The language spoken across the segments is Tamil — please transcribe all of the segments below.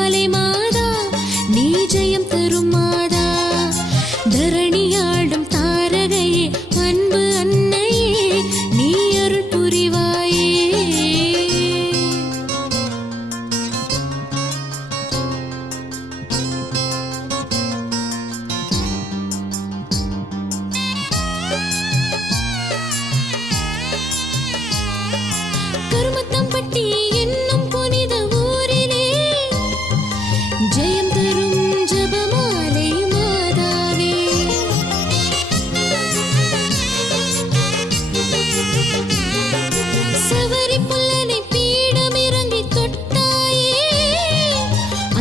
ஜபமாலை மாதா நீ ஜெயம் தரும் மாதா தரணியாடும் தாரகையே அன்பு அன்னையே நீ அருள் புரிவாயே கருமத்தம்பட்டி என்னும் புனித ஊரிலே ஜெயம் தரும் ஜபமாலை மாதாவே சவரி புல்லனை பீடமிறங்கி தொட்டாயே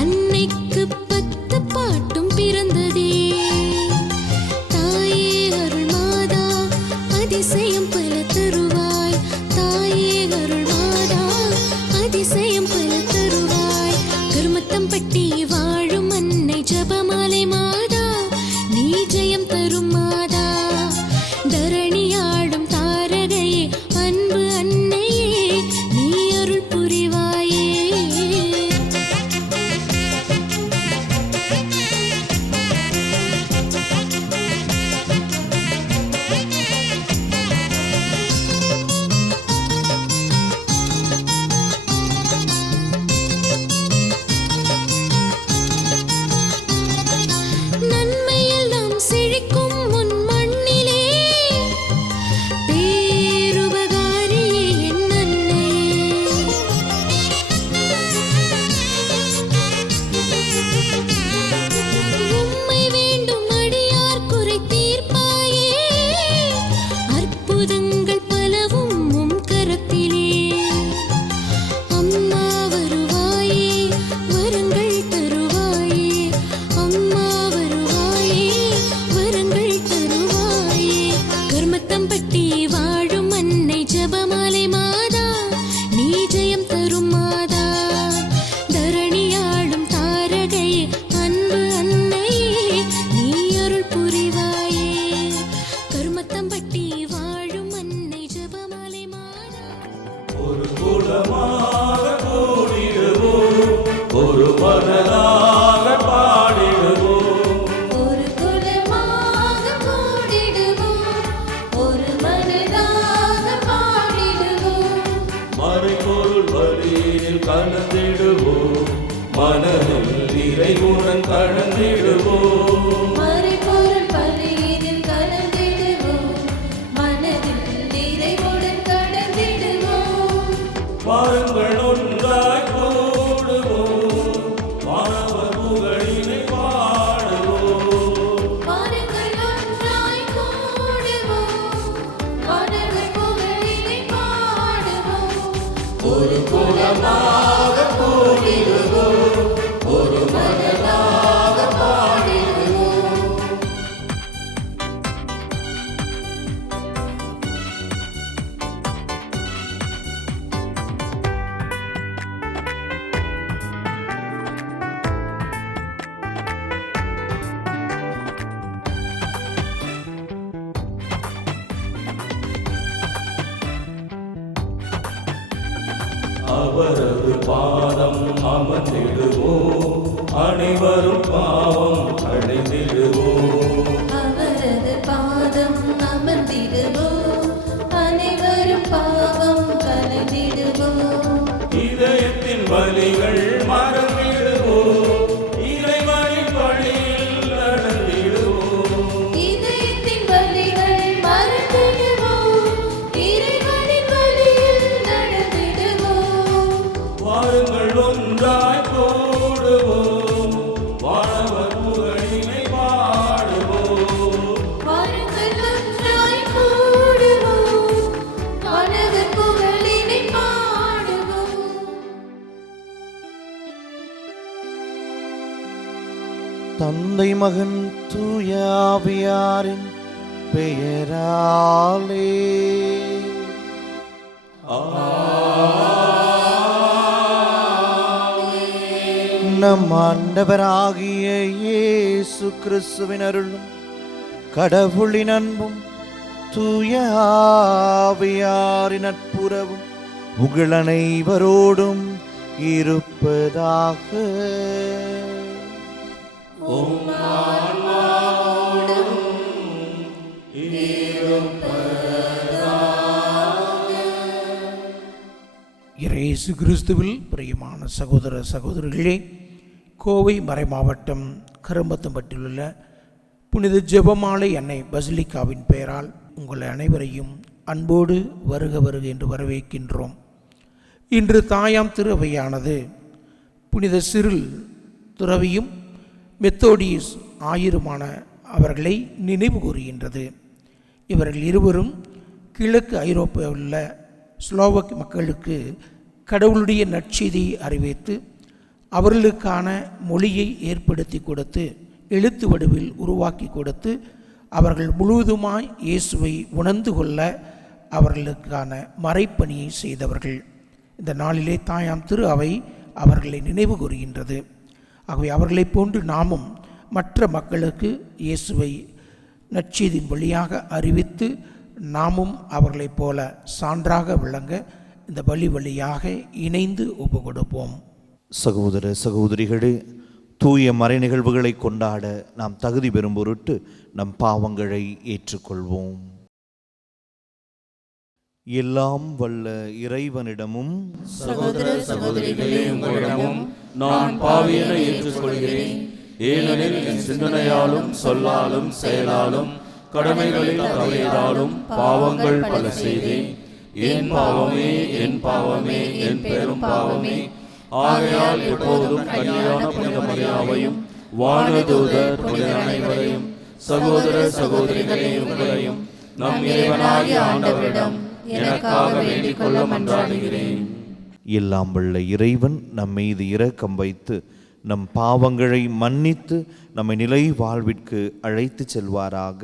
அன்னைக்கு 10 பாட்டும் பிறந்ததே தாயே அருள் மாதா அதிசயம் பல தருவாய் தாயே அருள் மாதா அதிசயம் பல தருவாய் கருமத்தம்பட்டி வாழும் அன்னை ஜபமாலை மாதா நீ ஜெயம் தரும் மாதா தரணியாடும் தாரகையே அன்பு அன்னையே நீ அருள் புரிவாயே நன்மையெல்லாம் செழிக்கும் உன் மண்ணிலே பேருபகாரியே என் அன்னையே உம்மை வேண்டும் அடியார் குறை தீர்ப்பாயே அற்புதங்கள் பலவும் உம் கரத்திலே அம்மா வருவாயே வரங்கள் தருவாயே அம்மா வருவாயே வரங்கள் தருவாயே கருமத்தம்பட்டி வாழும் அன்னை ஜபமாலை மாதா நீ ஜெயம் தரும் மாதா தரணியாடும் தாரகையே அன்பு அன்னையே நீ அருள் புரிவாயே கருமத்தம்பட்டி வாழும் அன்னை ஜபமாலை மாதா ஒரு குலமாக கூடிடுவோம் ஒரு மனதாக பாடிடுவோம் ஒரு குலமாக கூடிடுவோம் ஒரு மனதாக பாடிடுவோம் மறைபொருள் வழியில் கலந்திடுவோம் மனதில் நிறைவுடன் கலந்திடுவோம் மறைபொருள் பலியினில் கலந்திடுவோம் மனதில் நிறைவுடன் கடந்திடுவோம் வாருங்கள் ஒன்றாய் கூடுவோம் மாணவர் புகழினை பாடுவோம் வாருங்கள் ஒன்றாய் கூடுவோம் வானவர் புகழினை பாடுவோம் ஒரு குலமாக கூடிடுவோம் ஒரு மனதாக பாடிடுவோம் அவரது பாதம் அமர்ந்திடுவோம் அனைவரும் பாவம் அடைந்திடுவோம் அவரது பாதம் அமர்ந்திடுவோம் அனைவரும் பாவம் கலந்திடுவோம் இதயத்தின் வலிகள் மறந்திடுவோம் இறைவனின் வழியில் நடந்திடுவோம் இதயத்தின் வலிகள் மறந்திடுவோம் இறைவனின் வழியில் நடந்திடுவோம் வாருங்கள் ஒன்றாய் கூடுவோம் வானவர் புகழினை பாடுவோம் வாருங்கள் ஒன்றாய் கூடுவோம் வானவர் புகழினை பாடுவோம் தந்தை மகன் தூய ஆவியாரின் பெயராலே நம் ஆண்டவராகிய இயேசு கிறிஸ்துவின் அருளும் கடவுளின் அன்பும் தூய ஆவியாரின் நட்புறவும் உங்கள் அனைவரோடும் இருப்பதாக. இயேசு கிறிஸ்துவில் பிரியமான சகோதர சகோதரிகளே, கோவை மறைமாவட்டம் கரும்பத்தம்பட்டிலுள்ள புனித ஜெபமாலை அன்னை பசிலிக்காவின் பெயரால் உங்கள் அனைவரையும் அன்போடு வருக வருக என்று வரவேற்கின்றோம். இன்று தாயாம் திருவையானது புனித சிறில் துறவியும் மெத்தோடியஸ் ஆயருமான அவர்களை நினைவு கூறுகின்றது. இவர்கள் இருவரும் கிழக்கு ஐரோப்பாவில் உள்ள ஸ்லோவக் மக்களுக்கு கடவுளுடைய நற்செய்தியை அறிவித்து அவர்களுக்கான மொழியை ஏற்படுத்தி கொடுத்து எழுத்து வடிவில் உருவாக்கி கொடுத்து அவர்கள் முழுவதுமாய் இயேசுவை உணர்ந்து கொள்ள அவர்களுக்கான மறைப்பணியை செய்தவர்கள். இந்த நாளிலே தாயாம் திரு அவை அவர்களை நினைவு கூறுகின்றது. ஆகவே அவர்களைப் போன்று நாமும் மற்ற மக்களுக்கு இயேசுவை நற்செய்தியின் வழியாக அறிவித்து நாமும் அவர்களைப் போல சான்றாக விளங்க இந்த வழியாக இணைந்து ஒப்பு கொடுப்போம். சகோதர சகோதரிகளே, தூய மறை நிகழ்வுகளை கொண்டாட நாம் தகுதி பெறும் பொருட்டு நம் பாவங்களை ஏற்றுக்கொள்வோம். எல்லாம் வல்ல இறைவனிடமும் சகோதர சகோதரிகளே, உங்களிடமும் நான் பாவியென ஏற்றுக்கொள்கிறேன். ஏனெனில் என் சிந்தனையாலும் சொல்லாலும் செயலாலும் கடமைகளில் தவறியதாலும் பாவங்கள் பல செய்தேன். என் பாவமே, என் பாவமே, என் பெரும் பாவமே. ஆகையால் எப்போதும் கன்னியான புனித மரியாவையும் வானதூதர் புனித அனைவரையும் சகோதர சகோதரிகளே, உங்களையும் நம் இறைவனாகிய ஆண்டவரிடம் எனக்காக வேண்டிக் கொள்ள மன்றாடுகிறேன். எல்லாம் வல்ல இறைவன் நம் மீது இரக்கம் வைத்து நம் பாவங்களை மன்னித்து நம்மை நிலை வாழ்விற்கு அழைத்து செல்வாராக.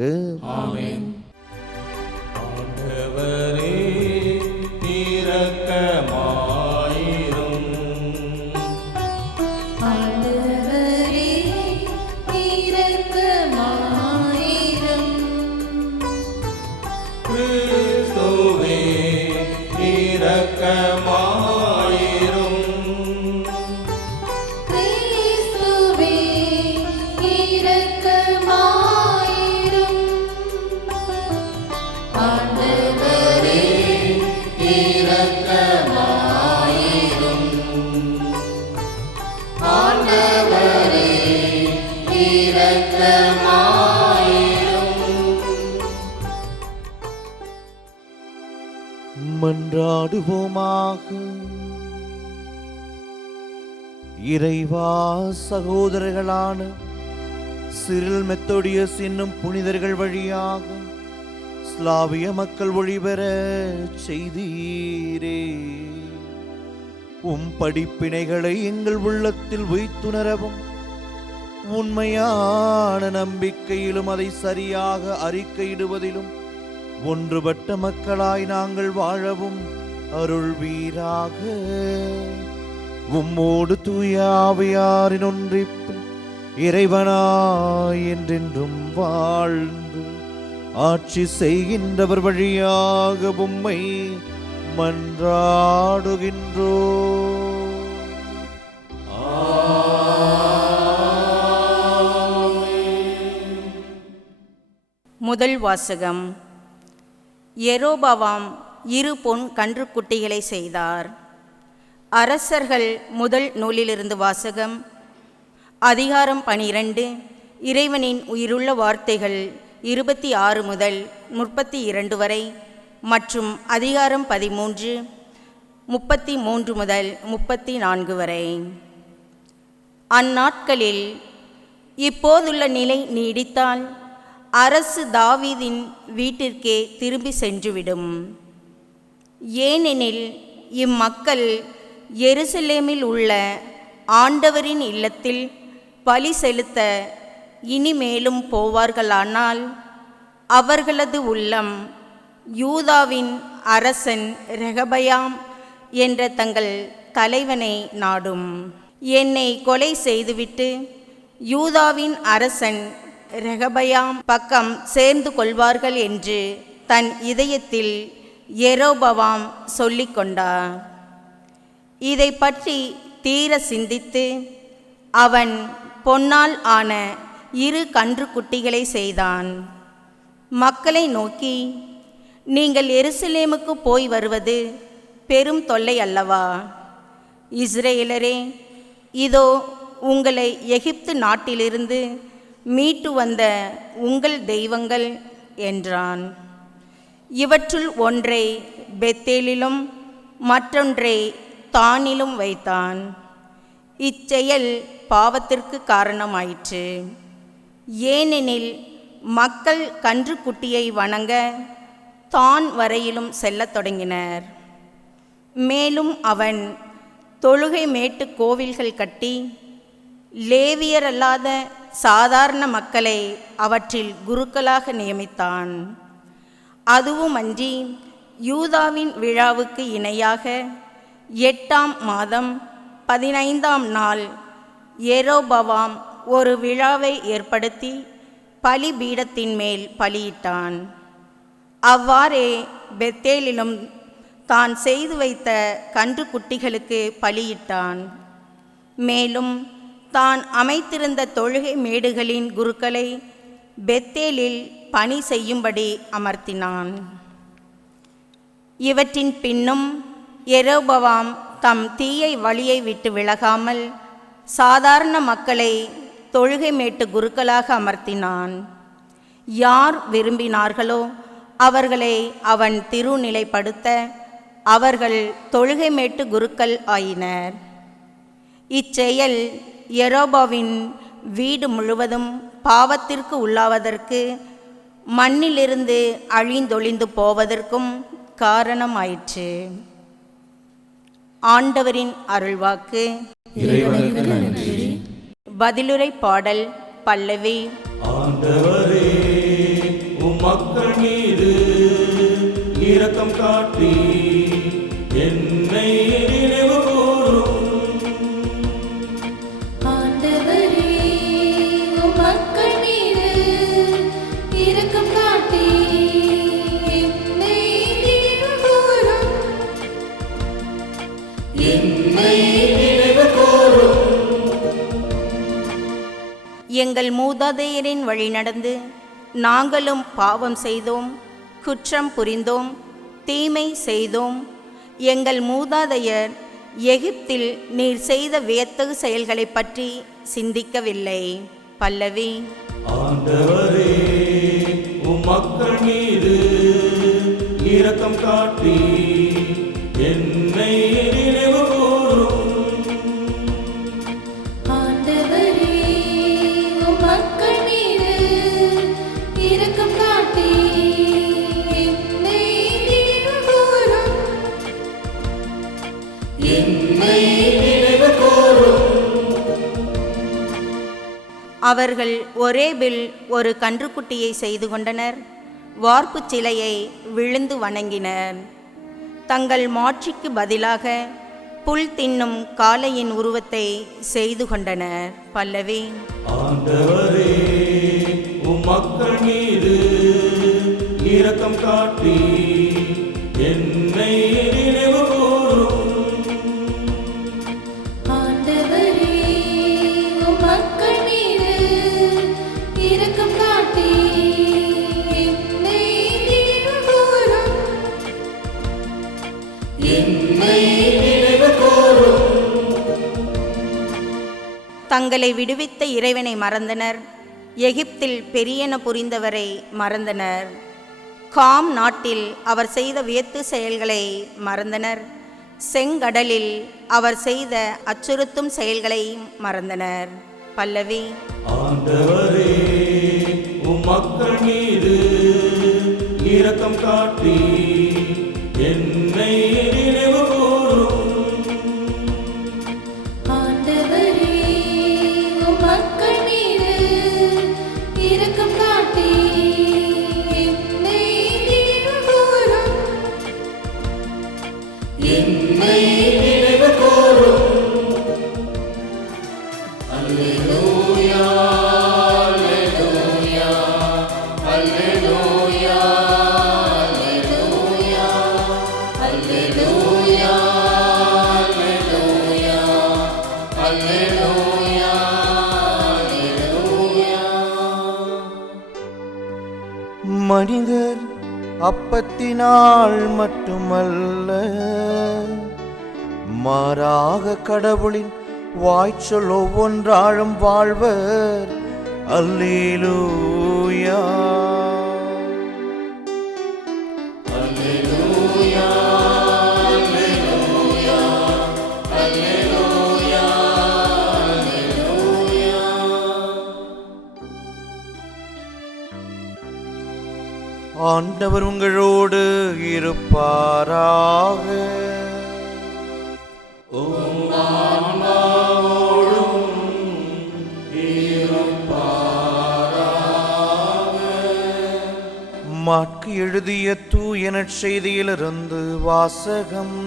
ஆமென். ஆண்டவரே இரக்கமாயிரும். ஆண்டவரே இரக்கமாயிரும். கிறிஸ்துவே இரக்கமாயிரும். கிறிஸ்துவே இரக்கமாயிரும். ஆண்டவரே இரக்கமாயிரும். ஆண்டவரே இரக்கமாயிரும். மன்றாடுவோமாக. இறைவா, சகோதரர்களான சிறில் மெத்தோடியஸ் என்னும் புனிதர்கள் வழியாக ஸ்லாவிய மக்கள் ஒளிபெற செய்தீரே. படிப்பினைகளை எங்கள் உள்ளத்தில் வைத்துணரவும் உண்மையான நம்பிக்கையிலும் அதை சரியாக அறிக்கையிடுவதிலும் ஒன்றுபட்ட மக்களாய் நாங்கள் வாழவும் அருள்வீராக. உம்மோடு தூய ஆவியாரின் ஒன்றிப்பு இறைவனாய் என்றென்றும் வாழ்ந்து ஆட்சி செய்கின்றவர் வழியாக உம்மை மன்றாடுகின்றோ. முதல் வாசகம். யெரோபவாம் 2 பொன் கன்றுக்குட்டிகளை செய்தார். அரசர்கள் முதல் நூலிலிருந்து வாசகம். அதிகாரம் 12. இறைவனின் உயிருள்ள வார்த்தைகள் 26 முதல் 32 வரை மற்றும் அதிகாரம் 13 33 முதல் 34 வரை. அந்நாட்களில் இப்போதுள்ள நிலை நீடித்தால் அரசு தாவீதின் வீட்டிற்கே திரும்பி சென்றுவிடும். ஏனெனில் இம்மக்கள் எருசலேமில் உள்ள ஆண்டவரின் இல்லத்தில் பலி செலுத்த இனிமேலும் போவார்களானால் அவர்களது உள்ளம் யூதாவின் அரசன் ரெகபயாம் என்ற தங்கள் தலைவனை நாடும். என்னை கொலை செய்துவிட்டு யூதாவின் அரசன் ரெகபயாம் பக்கம் சேர்ந்து கொள்வார்கள் என்று தன் இதயத்தில் யெரோபவாம் சொல்லிக் கொண்டார். இதை பற்றி தீர சிந்தித்து அவன் பொன்னால் ஆன 2 கன்றுக்குட்டிகளை செய்தான். மக்களை நோக்கி, நீங்கள் எருசலேமுக்கு போய் வருவது பெரும் தொல்லை அல்லவா? இஸ்ரேலரே, இதோ உங்களை எகிப்து நாட்டிலிருந்து மீட்டு வந்த உங்கள் தெய்வங்கள் என்றான். இவற்றுள் ஒன்றை பெத்தேலிலும் மற்றொன்றை தானிலும் வைத்தான். இச்செயல் பாவத்திற்கு காரணமாயிற்று. ஏனெனில் மக்கள் கன்றுக்குட்டியை வணங்க தான் வரையிலும் செல்லத் தொடங்கினர். மேலும் அவன் தொழுகை மேட்டு கோவில்கள் கட்டி லேவியரல்லாத சாதாரண மக்களை அவற்றில் குருக்களாக நியமித்தான். அதுவுமன்றி யூதாவின் விழாவுக்கு இணையாக 8ஆம் மாதம் 15ஆம் நாள் யெரொபெயாம் ஒரு விழாவை ஏற்படுத்தி பலிபீடத்தின் மேல் பலியிட்டான். அவ்வாறே பெத்தேலிலும் தான் செய்து வைத்த கன்றுக்குட்டிகளுக்கு பலியிட்டான். மேலும் தான் அமைத்திருந்த தொழுகை மேடுகளின் குருக்களை பெத்தேலில் பணி செய்யும்படி அமர்த்தினான். இவற்றின் பின்னும் யெரொபெயாம் தம் தீய வழியை விட்டு விலகாமல் சாதாரண மக்களை தொழுகை மேட்டு குருக்களாக அமர்த்தினான். யார் விரும்பினார்களோ அவர்களை அவன் திருநிலைப்படுத்த அவர்கள் தொழுகை மேட்டு குருக்கள் ஆயினர். இச்செயல் யெரொபெயாமின் வீடு முழுவதும் பாவத்திற்கு உள்ளாவதற்கு மண்ணிலிருந்து அழிந்தொழிந்து போவதற்கும் காரணமாயிற்று. ஆண்டவரின் அருள்வாக்கு. இறைவனுக்கு நன்றி. பதிலுரை பாடல் பல்லவி. ஆண்டவரே, உம் மக்கள் மீது இரக்கம் காட்டி என்னை நினைவு கூரும். ஆண்டவரே, உம் மக்கள் மீது இரக்கம் காட்டி என்னை நினைவு கூரும். என்னை நினைவு கூரும். எங்கள் மூதாதையரின் வழி நடந்து நாங்களும் பாவம் செய்தோம், குற்றம் புரிந்தோம், தீமை செய்தோம். எங்கள் மூதாதையர் எகிப்தில் நீர் செய்த வியத்தகு செயல்களை பற்றி சிந்திக்கவில்லை. பல்லவி. ஆண்டவரே, உம் மக்கள் மீது இரக்கம் காட்டி என்னை நினைவு கூரும். ஆண்டவரே, உம் மக்கள் மீது இரக்கம் காட்டி என்னை நினைவு கூரும். என்னை நினைவு கூரும். அவர்கள் ஒரேபில் ஒரு கன்றுக்குட்டியை செய்து கொண்டனர். வார்ப்புச் சிலையை விழுந்து வணங்கினர். தங்கள் மாட்சிக்கு பதிலாக புல் தின்னும் காளையின் உருவத்தை செய்து கொண்டனர். பல்லவி. ஆண்டவரே, உம் மக்கள் மீது இரக்கம் காட்டி என்னை நினைவு கூரும். ஆண்டவரே, உம் மக்கள் மீது இரக்கம் காட்டி என்னை நினைவு கூரும். என்னை நினைவு கூரும். தங்களை விடுவித்த இறைவனை மறந்தனர். எகிப்தில் பெரியன புரிந்தவரை மறந்தனர். காம் நாட்டில் அவர் செய்த வியத்து செயல்களை மறந்தனர். செங்கடலில் அவர் செய்த அச்சுறுத்தும் செயல்களை மறந்தனர். பல்லவி. ஆண்டவரே, உம் மக்கள் மீது இரக்கம் காட்டி என்னை நினைவு கூரும். ஆண்டவரே, உம் மக்கள் மீது இரக்கம் காட்டி என்னை நினைவு கூரும். என்னை நினைவு கூரும். அல்லேலூயா, அல்லேலூயா, அல்லேலூயா, அல்லேலூயா, அல்லேலூயா, அல்லேலூயா, மனிதர் அப்பத்தினால் மட்டுமல்ல, மாறாக கடவுளின் வாய்ச்சொல் ஒவ்வொன்றாலும் வாழ்வர். அல்லேலூயா. ஆண்டவர் உங்களோடு இருப்பாராக. மாற்கு எழுதிய தூய நற்செய்தியிலிருந்து வாசகம்.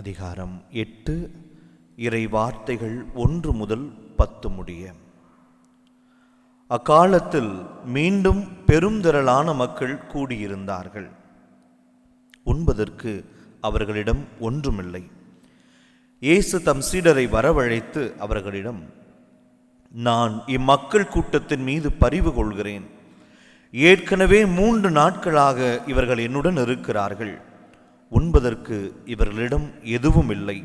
அதிகாரம் 8, இறை வார்த்தைகள் 1 முதல் 10 முடிய. அக்காலத்தில் மீண்டும் பெருந்திரளான மக்கள் கூடியிருந்தார்கள். உண்பதற்கு அவர்களிடம் ஒன்றுமில்லை. இயேசு தம் சீடரை வரவழைத்து அவர்களிடம், நான் இம்மக்கள் கூட்டத்தின் மீது பரிவு கொள்கிறேன். ஏற்கனவே 3 நாட்களாக இவர்கள் என்னுடன் இருக்கிறார்கள். உண்பதற்கு இவர்களிடம் எதுவும் இல்லை.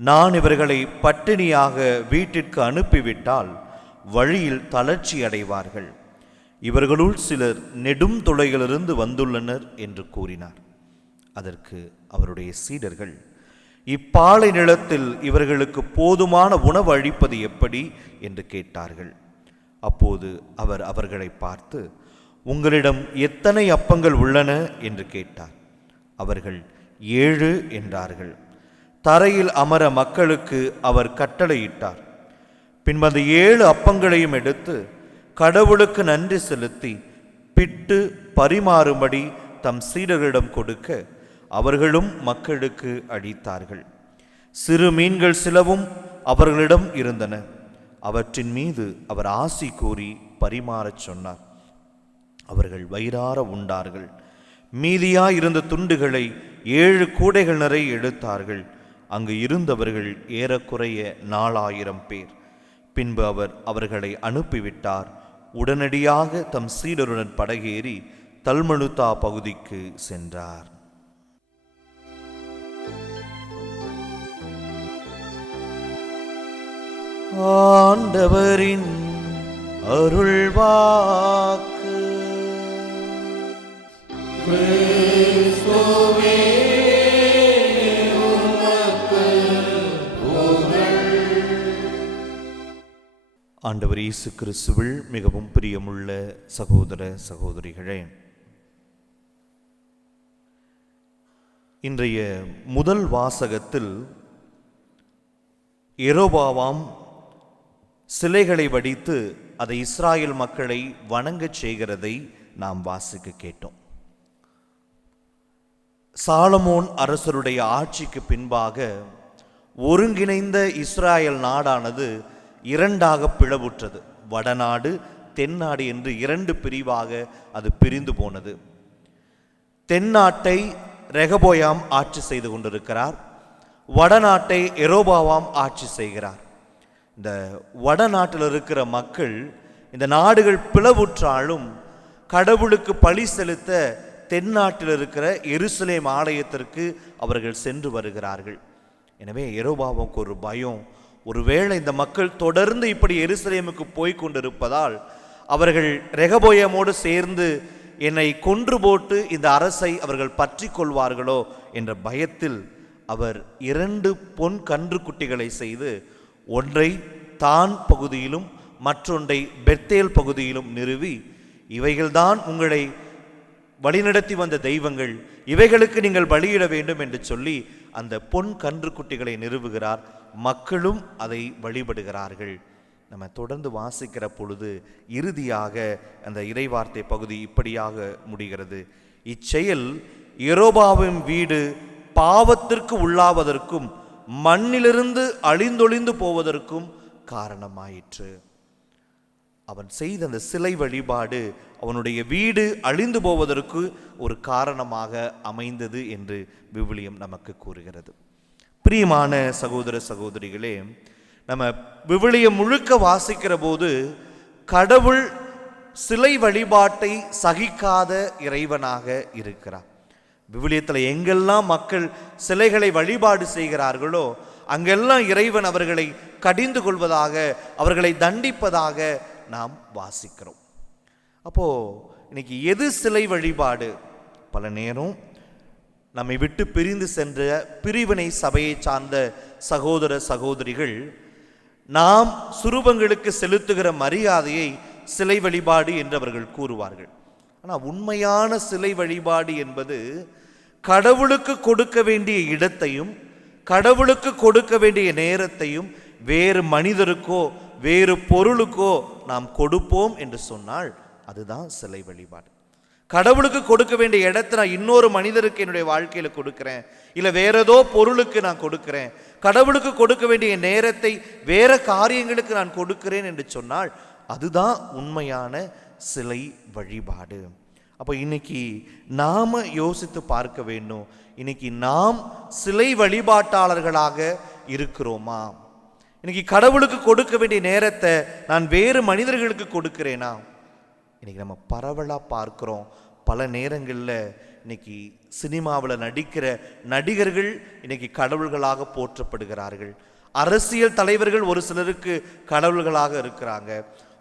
நான் இவர்களை பட்டினியாக வீட்டிற்கு அனுப்பிவிட்டால் வழியில் தளர்ச்சி அடைவார்கள். இவர்களுள் சிலர் நெடும் தொலைகளிலிருந்து வந்துள்ளனர் என்று கூறினார். அதற்கு அவருடைய சீடர்கள், இப்பாலை நிலத்தில் இவர்களுக்கு போதுமான உணவு அளிப்பது எப்படி என்று கேட்டார்கள். அப்போது அவர் அவர்களை பார்த்து, உங்களிடம் எத்தனை அப்பங்கள் உள்ளன என்று கேட்டார். அவர்கள் 7 என்றார்கள். தரையில் அமர மக்களுக்கு அவர் கட்டளையிட்டார். பின்பு அந்த 7 அப்பங்களையும் எடுத்து கடவுளுக்கு நன்றி செலுத்தி பிட்டு பரிமாறும்படி தம் சீடர்களிடம் கொடுக்க அவர்களும் மக்களுக்கு அளித்தார்கள். சிறு மீன்கள் சிலவும் அவர்களிடம் இருந்தன. அவற்றின் மீது அவர் ஆசி கூறி பரிமாறச் சொன்னார். அவர்கள் வயிறார உண்டார்கள். மீதியாயிருந்த துண்டுகளை 7 கூடைகள் நிறைய எடுத்தார்கள். அங்கு இருந்தவர்கள் ஏறக்குறைய 4000 பேர். பின்பு அவர் அவர்களை அனுப்பிவிட்டார். உடனடியாக தம் சீடருடன் படகேறி தல்மனுதா பகுதிக்கு சென்றார். ஆண்டவரின் அருள்வாக்கு. ஆண்டவர் இயேசு கிறிஸ்துவில் மிகவும் பிரியமுள்ள சகோதர சகோதரிகளே, இன்றைய முதல் வாசகத்தில் யெரொபெயாம் சிலைகளை வடித்து அதை இஸ்ராயேல் மக்களை வணங்கச் செய்கிறதை நாம் வாசிக்க கேட்டோம். சாலமோன் அரசருடைய ஆட்சிக்கு பின்பாக ஒருங்கிணைந்த இஸ்ராயேல் நாடானது 2ஆக பிளவுற்றது. வடநாடு தென்னாடு என்று 2 பிரிவாக அது பிரிந்து போனது. தென்னாட்டை ரெகபோயாம் ஆட்சி செய்து கொண்டிருக்கிறார். வடநாட்டை யெரொபெயாம் ஆட்சி செய்கிறார். இந்த வடநாட்டில் இருக்கிற மக்கள் இந்த நாடுகள் பிளவுற்றாலும் கடவுளுக்கு பலி செலுத்த தென்னாட்டில் இருக்கிற எருசலேம் ஆலயத்திற்கு அவர்கள் சென்று வருகிறார்கள். எனவே யெரொபெயாமுக்கு ஒரு பயம், ஒருவேளை இந்த மக்கள் தொடர்ந்து இப்படி எருசலேமுக்கு போய் கொண்டிருப்பதால் அவர்கள் ரெகபோயாமோடு சேர்ந்து என்னை கொன்று போட்டு இந்த அரசை அவர்கள் பற்றி கொள்வார்களோ என்ற பயத்தில் அவர் 2 பொன் கன்றுக்குட்டிகளை செய்து ஒன்றை தான் பகுதியிலும் மற்றொன்றை பெத்தேல் பகுதியிலும் நிறுவி, இவைகள்தான் உங்களை வழிநடத்தி வந்த தெய்வங்கள், இவைகளுக்கு நீங்கள் பலியிட வேண்டும் என்று சொல்லி அந்த பொன் கன்றுக்குட்டிகளை நிறுவுகிறார். மக்களும் அதை வழிபடுகிறார்கள். நம்ம தொடர்ந்து வாசிக்கிற பொழுது இறுதியாக அந்த இறைவார்த்தை பகுதி இப்படியாக முடிகிறது. இச்செயல் யெரொபெயாமின் வீடு பாவத்திற்கு உள்ளாவதற்கும் மண்ணிலிருந்து அழிந்தொழிந்து போவதற்கும் காரணமாயிற்று. அவன் செய்த அந்த சிலை வழிபாடு அவனுடைய வீடு அழிந்து போவதற்கு ஒரு காரணமாக அமைந்தது என்று விவிலியம் நமக்கு கூறுகிறது. பிரியமான சகோதர சகோதரிகளே, நம்ம விவிலியம் முழுக்க வாசிக்கிற போது கடவுள் சிலை வழிபாட்டை சகிக்காத இறைவனாக இருக்கிறார். விவிலியத்தில் எங்கெல்லாம் மக்கள் சிலைகளை வழிபாடு செய்கிறார்களோ அங்கெல்லாம் இறைவன் அவர்களை கடிந்து கொள்வதாக, அவர்களை தண்டிப்பதாக நாம் வாசிக்கிறோம். அப்போ இன்னைக்கு எது சிலை வழிபாடு? பல நேரம் நம்மை விட்டு பிரிந்து சென்ற பிரிவினை சபையை சார்ந்த சகோதர சகோதரிகள் நாம் சுரூபங்களுக்கு செலுத்துகிற மரியாதையை சிலை வழிபாடு என்று அவர்கள் கூறுவார்கள். ஆனால் உண்மையான சிலை வழிபாடு என்பது கடவுளுக்கு கொடுக்க வேண்டிய இடத்தையும் கடவுளுக்கு கொடுக்க வேண்டிய நேரத்தையும் வேறு மனிதருக்கோ வேறு பொருளுக்கோ நாம் கொடுப்போம் என்று சொன்னால் அதுதான் சிலை வழிபாடு. கடவுளுக்கு கொடுக்க வேண்டிய இடத்தை நான் இன்னொரு மனிதருக்கு என்னுடைய வாழ்க்கையில் கொடுக்கிறேன், இல்லை வேற ஏதோ பொருளுக்கு நான் கொடுக்கிறேன், கடவுளுக்கு கொடுக்க வேண்டிய நேரத்தை வேற காரியங்களுக்கு நான் கொடுக்கிறேன் என்று சொன்னால் அதுதான் உண்மையான சிலை வழிபாடு. அப்போ இன்னைக்கு நாம யோசித்து பார்க்க வேண்டும், இன்னைக்கு நாம் சிலை வழிபாட்டாளர்களாக இருக்கிறோமா? இன்னைக்கு கடவுளுக்கு கொடுக்க வேண்டிய நேரத்தை நான் வேறு மனிதர்களுக்கு கொடுக்கிறேனா? இன்னைக்கு நம்ம பரவலாக பார்க்கிறோம். பல நேரங்களில் இன்னைக்கு சினிமாவில் நடிக்கிற நடிகர்கள் இன்னைக்கு கடவுள்களாக போற்றப்படுகிறார்கள். அரசியல் தலைவர்கள் ஒரு சிலருக்கு கடவுள்களாக இருக்கிறாங்க.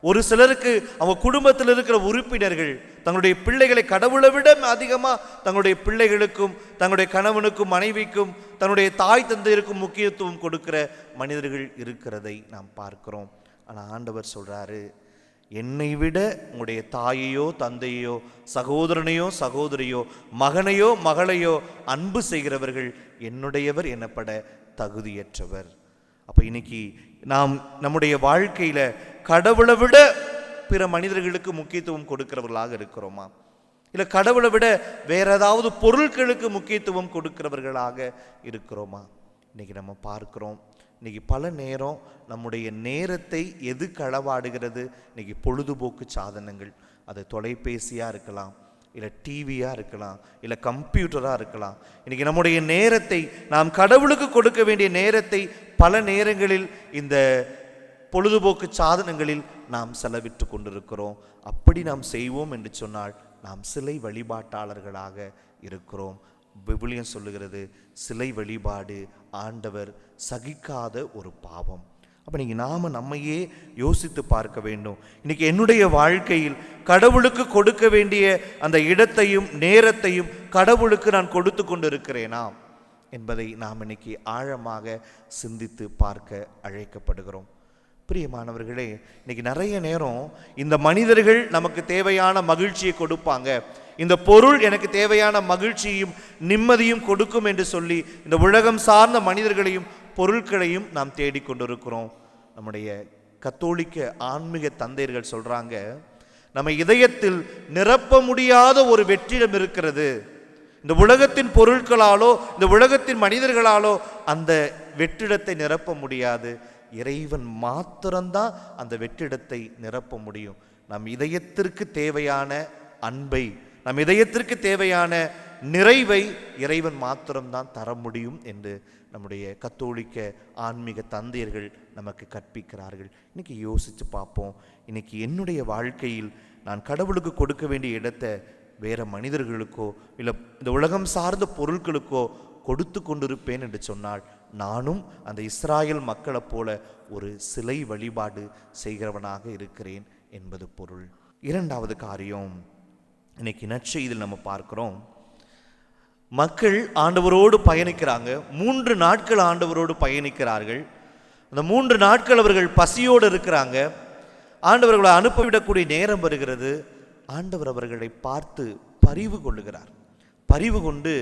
ஒரு சிலருக்கு அவங்க குடும்பத்தில் இருக்கிற உறுப்பினர்கள் தங்களுடைய பிள்ளைகளை கடவுளை விட அதிகமாக தங்களுடைய பிள்ளைகளுக்கும் தங்களுடைய கணவனுக்கும் மனைவிக்கும் தன்னுடைய தாய் தந்தையருக்கும் முக்கியத்துவம் கொடுக்கிற மனிதர்கள் இருக்கிறதை நாம் பார்க்கிறோம். ஆனால் ஆண்டவர் சொல்றாரு, என்னை விட உங்களுடைய தாயையோ தந்தையோ சகோதரனையோ சகோதரியோ மகனையோ மகளையோ அன்பு செய்கிறவர்கள் என்னுடையவர் எனப்பட தகுதியற்றவர். அப்போ இன்னைக்கு நாம் நம்முடைய வாழ்க்கையில் கடவுளை விட பிற மனிதர்களுக்கு முக்கியத்துவம் கொடுக்கிறவர்களாக இருக்கிறோமா? இல்லை கடவுளை விட வேற ஏதாவது பொருட்களுக்கு முக்கியத்துவம் கொடுக்கிறவர்களாக இருக்கிறோமா? இன்னைக்கு நம்ம பார்க்கிறோம், இன்னைக்கு பல நேரம் நம்முடைய நேரத்தை எது களவாடுகிறது? இன்னைக்கு பொழுதுபோக்கு சாதனங்கள், அது தொலைபேசியாக இருக்கலாம், இல்லை டிவியாக இருக்கலாம், இல்லை கம்ப்யூட்டராக இருக்கலாம். இன்னைக்கு நம்முடைய நேரத்தை நாம் கடவுளுக்கு கொடுக்க வேண்டிய நேரத்தை பல நேரங்களில் இந்த பொழுதுபோக்கு சாதனங்களில் நாம் செலவிட்டு கொண்டிருக்கிறோம். அப்படி நாம் செய்வோம் என்று சொன்னால் நாம் சிலை வழிபாட்டாளர்களாக இருக்கிறோம். விவிலியம் சொல்லுகிறது, சிலை வழிபாடு ஆண்டவர் சகிக்காத ஒரு பாவம். அப்போ இன்னைக்கு நாம் நம்மையே யோசித்து பார்க்க வேண்டும். இன்னைக்கு என்னுடைய வாழ்க்கையில் கடவுளுக்கு கொடுக்க வேண்டிய அந்த இடத்தையும் நேரத்தையும் கடவுளுக்கு நான் கொடுத்து கொண்டு இருக்கிறேனா என்பதை நாம் இன்னைக்கு ஆழமாக சிந்தித்து பார்க்க அழைக்கப்படுகிறோம். பிரியமானவர்களே, இன்னைக்கு நிறைய நேரம் இந்த மனிதர்கள் நமக்கு தேவையான மகிழ்ச்சியை கொடுப்பாங்க, இந்த பொருள் எனக்கு தேவையான மகிழ்ச்சியும் நிம்மதியும் கொடுக்கும் என்று சொல்லி இந்த உலகம் சார்ந்த மனிதர்களையும் பொருட்களையும் நாம் தேடிக்கொண்டிருக்கிறோம். நம்முடைய கத்தோலிக்க ஆன்மீக தந்தையர்கள் சொல்றாங்க, நம்ம இதயத்தில் நிரப்ப முடியாத ஒரு வெற்றிடம் இருக்கிறது. இந்த உலகத்தின் பொருட்களாலோ இந்த உலகத்தின் மனிதர்களாலோ அந்த வெற்றிடத்தை நிரப்ப முடியாது. இறைவன் மாத்திரம்தான் அந்த வெற்றிடத்தை நிரப்ப முடியும். நம் இதயத்திற்கு தேவையான அன்பை, நம் இதயத்திற்கு தேவையான நிறைவை இறைவன் மாத்திரம்தான் தர முடியும் என்று நம்முடைய கத்தோலிக்க ஆன்மீக தந்தையர்கள் நமக்கு கற்பிக்கிறார்கள். இன்னைக்கு யோசித்து பார்ப்போம், இன்னைக்கு என்னுடைய வாழ்க்கையில் நான் கடவுளுக்கு கொடுக்க வேண்டிய இடத்தை வேற மனிதர்களுக்கோ இல்லை இந்த உலகம் சார்ந்த பொருட்களுக்கோ கொடுத்து கொண்டிருப்பேன் என்று சொன்னால் நானும் அந்த இஸ்ராயல் மக்களைப் போல ஒரு சிலை வழிபாடு செய்கிறவனாக இருக்கிறேன் என்பது பொருள். இரண்டாவது காரியம், இன்னைக்கு நற்செய்தியில் நம்ம பார்க்கிறோம், மக்கள் ஆண்டவரோடு பயணிக்கிறாங்க. 3 நாட்கள் ஆண்டவரோடு பயணிக்கிறார்கள். அந்த 3 நாட்கள் அவர்கள் பசியோடு இருக்கிறாங்க. ஆண்டவர்களை அனுப்பிவிடக்கூடிய நேரம் வருகிறது. ஆண்டவர் அவர்களை பார்த்து பரிவு கொள்ளுகிறார். பரிவு கொண்டு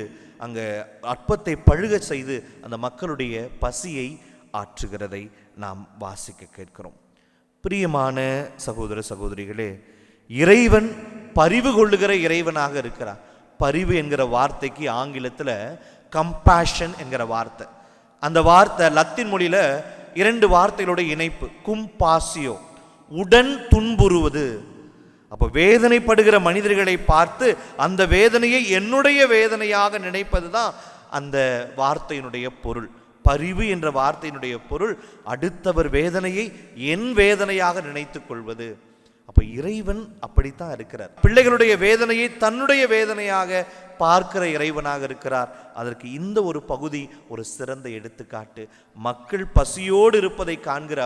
அங்கே அப்பத்தை பழுக செய்து அந்த மக்களுடைய பசியை ஆற்றுகிறதை நாம் வாசிக்க கேட்கிறோம். பிரியமான சகோதர சகோதரிகளே, இறைவன் பரிவு கொள்ளுகிற இறைவனாக இருக்கிறார். பரிவு என்கிற வார்த்தைக்கு ஆங்கிலத்தில் கம்பேஷன் என்கிற வார்த்தை. அந்த வார்த்தை லத்தீன் மொழியில் 2 வார்த்தைகளோட இணைப்பு, கும்பாசியோ. உடன் துன்புறுவது. அப்போ வேதனைப்படுகிற மனிதர்களை பார்த்து அந்த வேதனையை என்னுடைய வேதனையாக நினைப்பது தான் அந்த வார்த்தையினுடைய பொருள். பரிவு என்ற வார்த்தையினுடைய பொருள் அடுத்தவர் வேதனையை என் வேதனையாக நினைத்துக் கொள்வது. அப்ப இறைவன் அப்படித்தான் இருக்கிறார். பிள்ளைகளுடைய வேதனையை தன்னுடைய வேதனையாக பார்க்கிற இறைவனாக இருக்கிறார். அதற்கு இந்த ஒரு பகுதி ஒரு சிறந்த எடுத்துக்காட்டு. மக்கள் பசியோடு இருப்பதை காண்கிற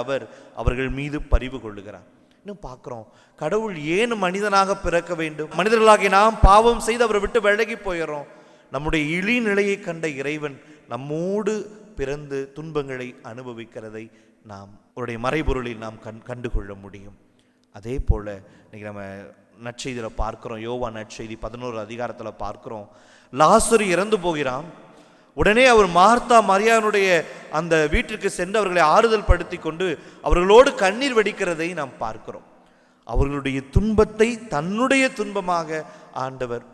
அவர்கள் மீது பரிவு கொள்ளுகிறார். இன்னும் பார்க்கிறோம், கடவுள் ஏன் மனிதனாக பிறக்க வேண்டும்? மனிதர்களாகிய நாம் பாவம் செய்து அவரை விட்டு விலகி போயிடுறோம். நம்முடைய இழி நிலையை கண்ட இறைவன் நம்மோடு பிறந்து துன்பங்களை அனுபவிக்கிறதை நாம் அவருடைய மறைபொருளில் நாம் கண்டுகொள்ள முடியும். அதே போல இன்னைக்கு நம்ம நற்செய்தியில் பார்க்கிறோம், யோவான் நற்செய்தி 11 அதிகாரத்தில் பார்க்கிறோம், லாசரு இறந்து போகிறான். உடனே அவர் மார்த்தா மரியானுடைய அந்த வீட்டிற்கு சென்று அவர்களை ஆறுதல் படுத்தி கொண்டு அவர்களோடு கண்ணீர் வடிக்கிறதை நாம் பார்க்கிறோம். அவர்களுடைய துன்பத்தை தன்னுடைய துன்பமாக ஆண்டவர்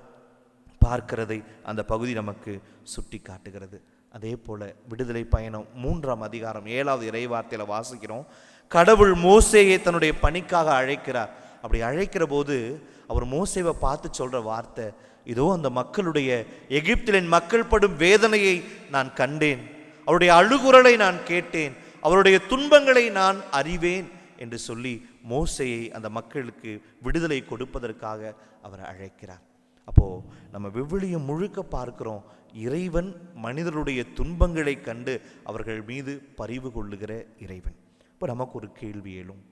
பார்க்கிறதை அந்த பகுதி நமக்கு சுட்டி காட்டுகிறது. அதே போல விடுதலை பயணம் 3ஆம் அதிகாரம் 7வது இறைவார்த்தையில் வாசிக்கிறோம், கடவுள் மோசேயை தன்னுடைய பணிக்காக அழைக்கிறார். அப்படி அழைக்கிற போது அவர் மோசேவை பார்த்து சொல்ற வார்த்தை, இதோ அந்த மக்களுடைய எகிப்தில் என் மக்கள் படும் வேதனையை நான் கண்டேன், அவருடைய அழுகுரலை நான் கேட்டேன், அவருடைய துன்பங்களை நான் அறிவேன் என்று சொல்லி மோசேயை அந்த மக்களுக்கு விடுதலை கொடுப்பதற்காக அவர் அழைக்கிறார். அப்போ நம்ம விவிலியம் முழுக்க பார்க்கிறோம், இறைவன் மனிதர்களுடைய துன்பங்களை கண்டு அவர்கள் மீது பரிவு கொள்ளுகிற இறைவன். இப்போ நமக்கு ஒரு கேள்வி எழும்,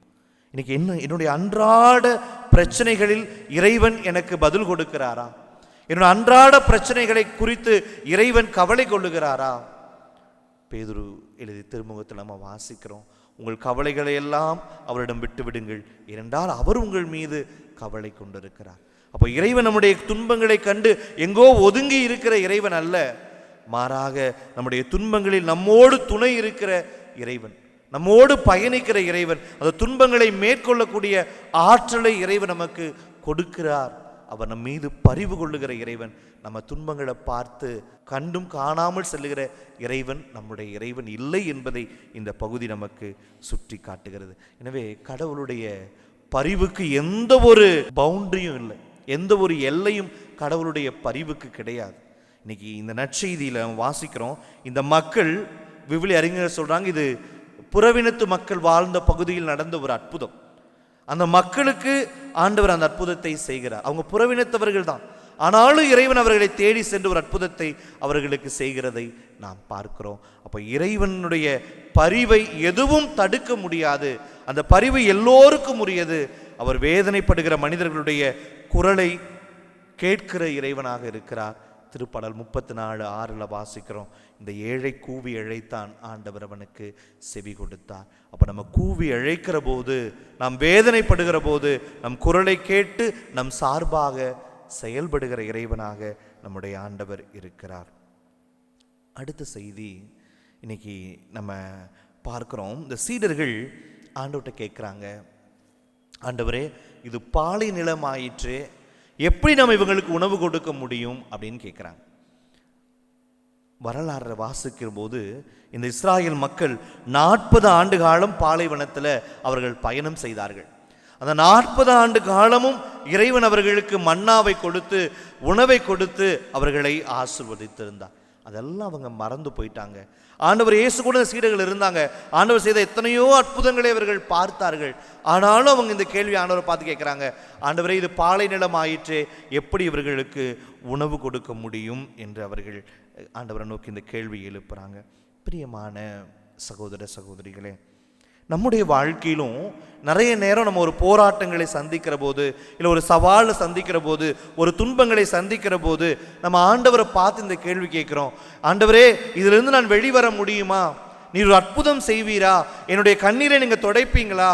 இன்னைக்கு என்னுடைய அன்றாட பிரச்சனைகளில் இறைவன் எனக்கு பதில் கொடுக்கிறாரா? என்னுடைய அன்றாட பிரச்சனைகளை குறித்து இறைவன் கவலை கொள்ளுகிறாரா? பேதுரு எழுதி திருமுகத்தில் நம்ம வாசிக்கிறோம், உங்கள் கவலைகளை எல்லாம் அவரிடம் விட்டு விடுங்கள், ஏனென்றால் அவர் உங்கள் மீது கவலை கொண்டிருக்கிறார். அப்போ இறைவன் நம்முடைய துன்பங்களை கண்டு எங்கோ ஒதுங்கி இருக்கிற இறைவன் அல்ல, மாறாக நம்முடைய துன்பங்களில் நம்மோடு துணை இருக்கிற இறைவன், நம்மோடு பயணிக்கிற இறைவன், அந்த துன்பங்களை மேற்கொள்ளக்கூடிய ஆற்றலை இறைவன் நமக்கு கொடுக்கிறார். அவர் நம் மீது பரிவு கொள்ளுகிற இறைவன், நம்ம துன்பங்களை பார்த்து கண்டும் காணாமல் செல்லுகிற இறைவன் நம்முடைய இறைவன் இல்லை என்பதை இந்த பகுதி நமக்கு சுட்டி காட்டுகிறது. எனவே கடவுளுடைய பரிவுக்கு எந்த ஒரு பவுண்டரியும் இல்லை, எந்த ஒரு எல்லையும் கடவுளுடைய பரிவுக்கு கிடையாது. இன்னைக்கு இந்த நற்செய்தியில வாசிக்கிறோம், இந்த மக்கள், விவிலிய அறிஞர் சொல்றாங்க, இது புறவினத்து மக்கள் வாழ்ந்த பகுதியில் நடந்த ஒரு அற்புதம். அந்த மக்களுக்கு ஆண்டவர் அந்த அற்புதத்தை செய்கிறார். அவங்க புறவினத்தவர்கள் தான், ஆனாலும் இறைவன் அவர்களை தேடி சென்று ஒரு அற்புதத்தை அவர்களுக்கு செய்கிறதை நாம் பார்க்கிறோம். அப்போ இறைவனுடைய பரிவை எதுவும் தடுக்க முடியாது, அந்த பரிவு எல்லோருக்கும் உரியது. அவர் வேதனைப்படுகிற மனிதர்களுடைய குரலை கேட்கிற இறைவனாக இருக்கிறார். திருப்பாடல் 34:6 வாசிக்கிறோம், இந்த ஏழை கூவி அழைத்தான், ஆண்டவர் அவனுக்கு செவி கொடுத்தார். அப்போ நம்ம கூவி அழைக்கிற போது, நாம் வேதனைப்படுகிற போது நம் குரலை கேட்டு நம் சார்பாக செயல்படுகிற இறைவனாக நம்முடைய ஆண்டவர் இருக்கிறார். அடுத்த செய்தி இன்னைக்கு நம்ம பார்க்கிறோம், இந்த சீடர்கள் ஆண்டவர்கிட்ட கேட்குறாங்க, ஆண்டவரே இது பாலை நிலமாயிற்று, எப்படி நம்ம இவங்களுக்கு உணவு கொடுக்க முடியும் அப்படின்னு கேட்குறாங்க. வரலாறு வாசிக்கிற போது இந்த இஸ்ராயல் மக்கள் 40 ஆண்டு காலம் பாலைவனத்தில் அவர்கள் பயணம் செய்தார்கள். அந்த 40 ஆண்டு காலமும் இறைவன் அவர்களுக்கு மன்னாவை கொடுத்து உணவை கொடுத்து அவர்களை ஆசீர்வதித்திருந்தார். அதெல்லாம் அவங்க மறந்து போயிட்டாங்க. ஆண்டவர் இயேசு கூட சீடர்கள் இருந்தாங்க, ஆண்டவர் செய்த எத்தனையோ அற்புதங்களை அவர்கள் பார்த்தார்கள். ஆனாலும் அவங்க இந்த கேள்வி ஆண்டவரை பார்த்து கேட்குறாங்க, ஆண்டவரே இது பாலை நிலம் ஆயிற்றே, எப்படி இவர்களுக்கு உணவு கொடுக்க முடியும் என்று அவர்கள் ஆண்டவரை நோக்கி இந்த கேள்வி எழுப்புறாங்க. பிரியமான சகோதர சகோதரிகளே, நம்முடைய வாழ்க்கையிலும் நிறைய நேரம் நம்ம ஒரு போராட்டங்களை சந்திக்கிற போது, இல்லை ஒரு சவாலை சந்திக்கிற போது, ஒரு துன்பங்களை சந்திக்கிற போது நம்ம ஆண்டவரை பார்த்து இந்த கேள்வி கேட்குறோம், ஆண்டவரே இதிலிருந்து நான் வெளிவர முடியுமா? நீர் ஒரு அற்புதம் செய்வீரா? என்னுடைய கண்ணீரை நீங்கள் துடைப்பீங்களா?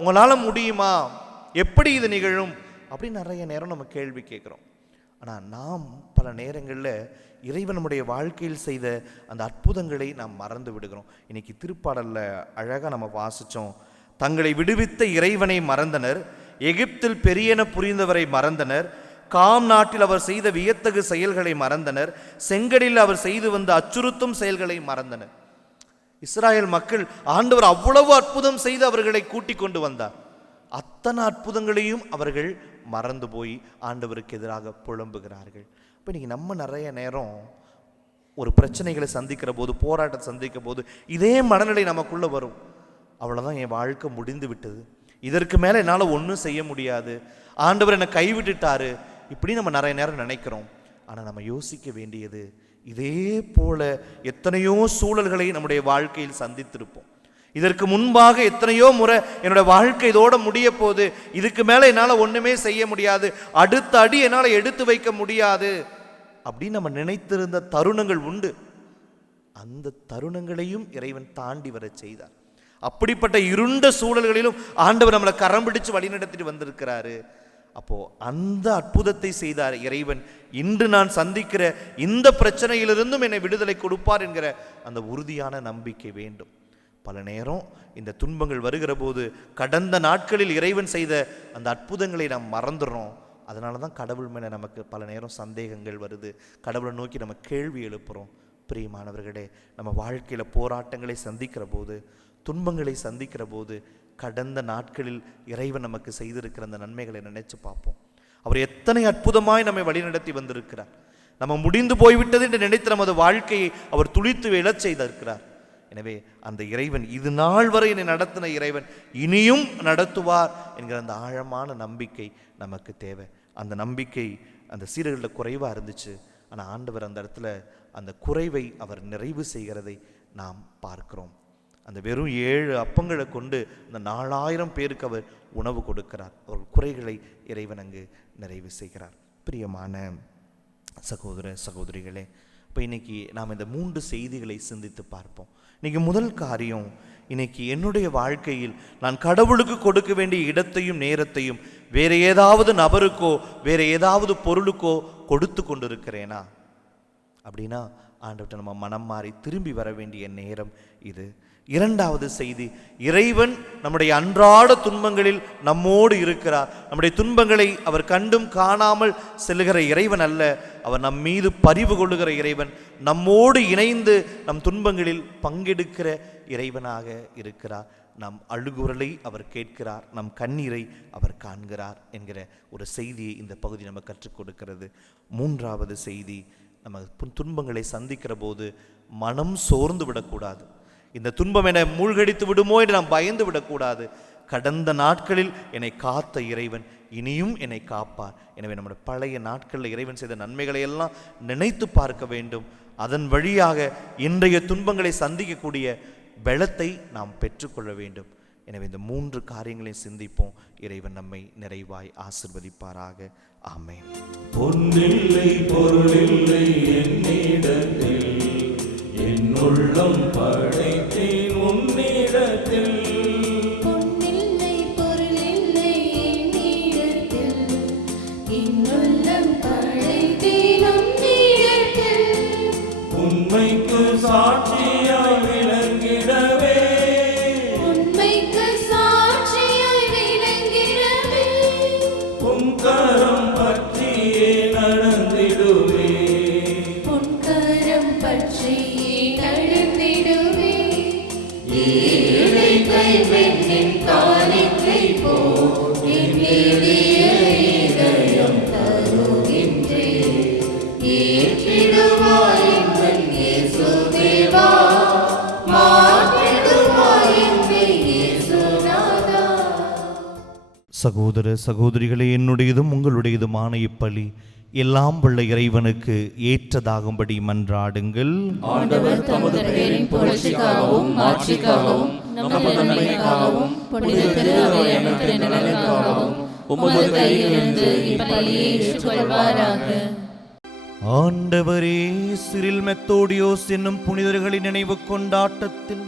உங்களால் முடியுமா? எப்படி இது நிகழும்? அப்படின்னு நிறைய நேரம் நம்ம கேள்வி கேட்குறோம். ஆனால் நாம் பல நேரங்களில் இறைவன் நம்முடைய வாழ்க்கையில் செய்த அந்த அற்புதங்களை நாம் மறந்து விடுகிறோம். இன்னைக்கு திருப்பாடலில் அழகாக நம்ம வாசித்தோம், தங்களை விடுவித்த இறைவனை மறந்தனர், எகிப்தில் பெரியன புரிந்தவரை மறந்தனர், காம் நாட்டில் அவர் செய்த வியத்தகு செயல்களை மறந்தனர், செங்கடலில் அவர் செய்து வந்த அச்சுறுத்தும் செயல்களை மறந்தனர். இஸ்ராயல் மக்கள், ஆண்டவர் அவ்வளவு அற்புதம் செய்து அவர்களை கூட்டிக் கொண்டு வந்தார், அத்தனை அற்புதங்களையும் அவர்கள் மறந்து போய் ஆண்டவருக்கு எதிராக புலம்புகிறார்கள். இப்போ இன்னைக்கு நம்ம நிறைய நேரம் ஒரு பிரச்சனைகளை சந்திக்கிற போது, போராட்டத்தை சந்திக்கிற போது இதே மனநிலை நமக்குள்ள வரும். அவ்வளோதான், என் வாழ்க்கை முடிந்து விட்டது, இதற்கு மேலே என்னால் ஒன்றும் செய்ய முடியாது, ஆண்டவர் என்னை கைவிட்டுட்டாரு, இப்படி நம்ம நிறைய நேரம் நினைக்கிறோம். ஆனால் நம்ம யோசிக்க வேண்டியது, இதே போல எத்தனையோ சூழல்களை நம்முடைய வாழ்க்கையில் சந்தித்திருப்போம். இதற்கு முன்பாக எத்தனையோ முறை என்னோட வாழ்க்கை இதோட முடிய போது, இதுக்கு மேலே என்னால் ஒன்றுமே செய்ய முடியாது, அடுத்த அடி என்னால் எடுத்து வைக்க முடியாது அப்படின்னு நம்ம நினைத்திருந்த தருணங்கள் உண்டு. அந்த தருணங்களையும் இறைவன் தாண்டி வர செய்தார். அப்படிப்பட்ட இருண்ட சூழல்களிலும் ஆண்டவர் நம்மளை கரம் பிடிச்சு வழிநடத்திட்டு வந்திருக்கிறாரு. அப்போ அந்த அற்புதத்தை செய்தார் இறைவன். இன்று நான் சந்திக்கிற இந்த பிரச்சனையிலிருந்தும் என்னை விடுதலை கொடுப்பார் என்கிற அந்த உறுதியான நம்பிக்கை வேண்டும். பல நேரம் இந்த துன்பங்கள் வருகிற போது கடந்த நாட்களில் இறைவன் செய்த அந்த அற்புதங்களை நாம் மறந்துடுறோம். அதனால தான் கடவுள் மேலே நமக்கு பல நேரம் சந்தேகங்கள் வருது, கடவுளை நோக்கி நம்ம கேள்வி எழுப்புகிறோம். பிரியமானவர்களே, நம்ம வாழ்க்கையில் போராட்டங்களை சந்திக்கிற போது, துன்பங்களை சந்திக்கிற போது, கடந்த நாட்களில் இறைவன் நமக்கு செய்திருக்கிற அந்த நன்மைகளை நினைச்சு பார்ப்போம். அவர் எத்தனை அற்புதமாய் நம்மை வழிநடத்தி வந்திருக்கிறார். நம்ம முடிந்து போய்விட்டது என்று நினைத்த நமது வாழ்க்கையை அவர் துளித்து எழச் செய்திருக்கிறார். எனவே அந்த இறைவன், இது நாள் வரை என்னை நடத்தின இறைவன் இனியும் நடத்துவார் என்கிற அந்த ஆழமான நம்பிக்கை நமக்கு தேவை. அந்த நம்பிக்கை அந்த சீடர்களில் குறைவாக இருந்துச்சு. ஆனால் ஆண்டவர் அந்த இடத்துல அந்த குறைவை அவர் நிறைவு செய்கிறதை நாம் பார்க்கிறோம். அந்த வெறும் 7 அப்பங்களை கொண்டு அந்த 4000 பேருக்கு அவர் உணவு கொடுக்கிறார். அவர்கள் குறைகளை இறைவன் அங்கு நிறைவு செய்கிறார். பிரியமான சகோதர சகோதரிகளே, இப்போ இன்னைக்கு நாம் இந்த 3 செய்திகளை சிந்தித்து பார்ப்போம். இன்னைக்கு முதல் காரியம், இன்னைக்கு என்னுடைய வாழ்க்கையில் நான் கடவுளுக்கு கொடுக்க வேண்டிய இடத்தையும் நேரத்தையும் வேற ஏதாவது நபருக்கோ வேற ஏதாவது பொருளுக்கோ கொடுத்து கொண்டிருக்கிறேனா அப்படின்னா ஆண்டவர்கிட்ட நம்ம மனம் மாறி திரும்பி வர வேண்டிய நேரம் இது. இரண்டாவது செய்தி, இறைவன் நம்முடைய அன்றாட துன்பங்களில் நம்மோடு இருக்கிறார். நம்முடைய துன்பங்களை அவர் கண்டும் காணாமல் செல்லுகிற இறைவன் அல்ல, அவர் நம் மீது பரிவு கொள்ளுகிற இறைவன், நம்மோடு இணைந்து நம் துன்பங்களில் பங்கெடுக்கிற இறைவனாக இருக்கிறார். நம் அழுகுரலை அவர் கேட்கிறார், நம் கண்ணீரை அவர் காண்கிறார் என்கிற ஒரு செய்தியை இந்த பகுதி நமக்கு கற்றுக் கொடுக்கிறது. மூன்றாவது செய்தி, நம்ம துன்பங்களை சந்திக்கிற போது மனம் சோர்ந்து விடக்கூடாது. இந்த துன்பம் என்னை மூழ்கடித்து விடுமோ என்று நாம் பயந்து விடக்கூடாது. கடந்த நாட்களில் என்னை காத்த இறைவன் இனியும் என்னை காப்பார். எனவே நம்முடைய பழைய நாட்களில் இறைவன் செய்த நன்மைகளை எல்லாம் நினைத்து பார்க்க வேண்டும். அதன் வழியாக இன்றைய துன்பங்களை சந்திக்கக்கூடிய பலத்தை நாம் பெற்றுக்கொள்ள வேண்டும். எனவே இந்த 3 காரியங்களை சிந்திப்போம். இறைவன் நம்மை நிறைவாய் ஆசிர்வதிப்பாராக. ஆமென். பொன்னில்லை பொருளில்லை என்னிடத்தில், என் உள்ளம் படைத்தேன் உன்னிடத்தில். பொன்னில்லை பொருளில்லை என்னிடத்தில், என் உள்ளம் படைத்தேன் உன்னிடத்தில். உண்மைக்கு சாட்சியாய் விளங்கிடவே, உண்மைக்கு சாட்சியாய் விளங்கிடவே, உன் கரம் பற்றியே நடந்திடுவே. உன் கரம் பற்றியே நடந்திடுவே. ஏழை கைவெண்ணின் காணிக்கை போ, என் எளிய இதயம் தருகின்றே. ஏற்றிடுவாய் எங்கள் இயேசுதேவா, மாற்றிடுவாய் எங்கள் இயேசுநாதா. சகோதர சகோதரிகளே, என்னுடையதும் உங்களுடையதுமான இப்பலி எல்லாம் வல்ல இறைவனுக்கு ஏற்றதாகும்படி மன்றாடுங்கள். ஆண்டவர் தமது பெயரின் புகழ்ச்சிக்காகவும் மாட்சிக்காகவும் நமது நன்மைக்காகவும் புனித திரு அவை அனைத்து நலனுக்காகவும் உமது கையிலிருந்து இப்பலியை ஏற்றுக்கொள்வாராக. ஆண்டவரே, சிறில் மெத்தோடியோஸ் என்னும் புனிதர்களின் நினைவு கொண்டாட்டத்தில்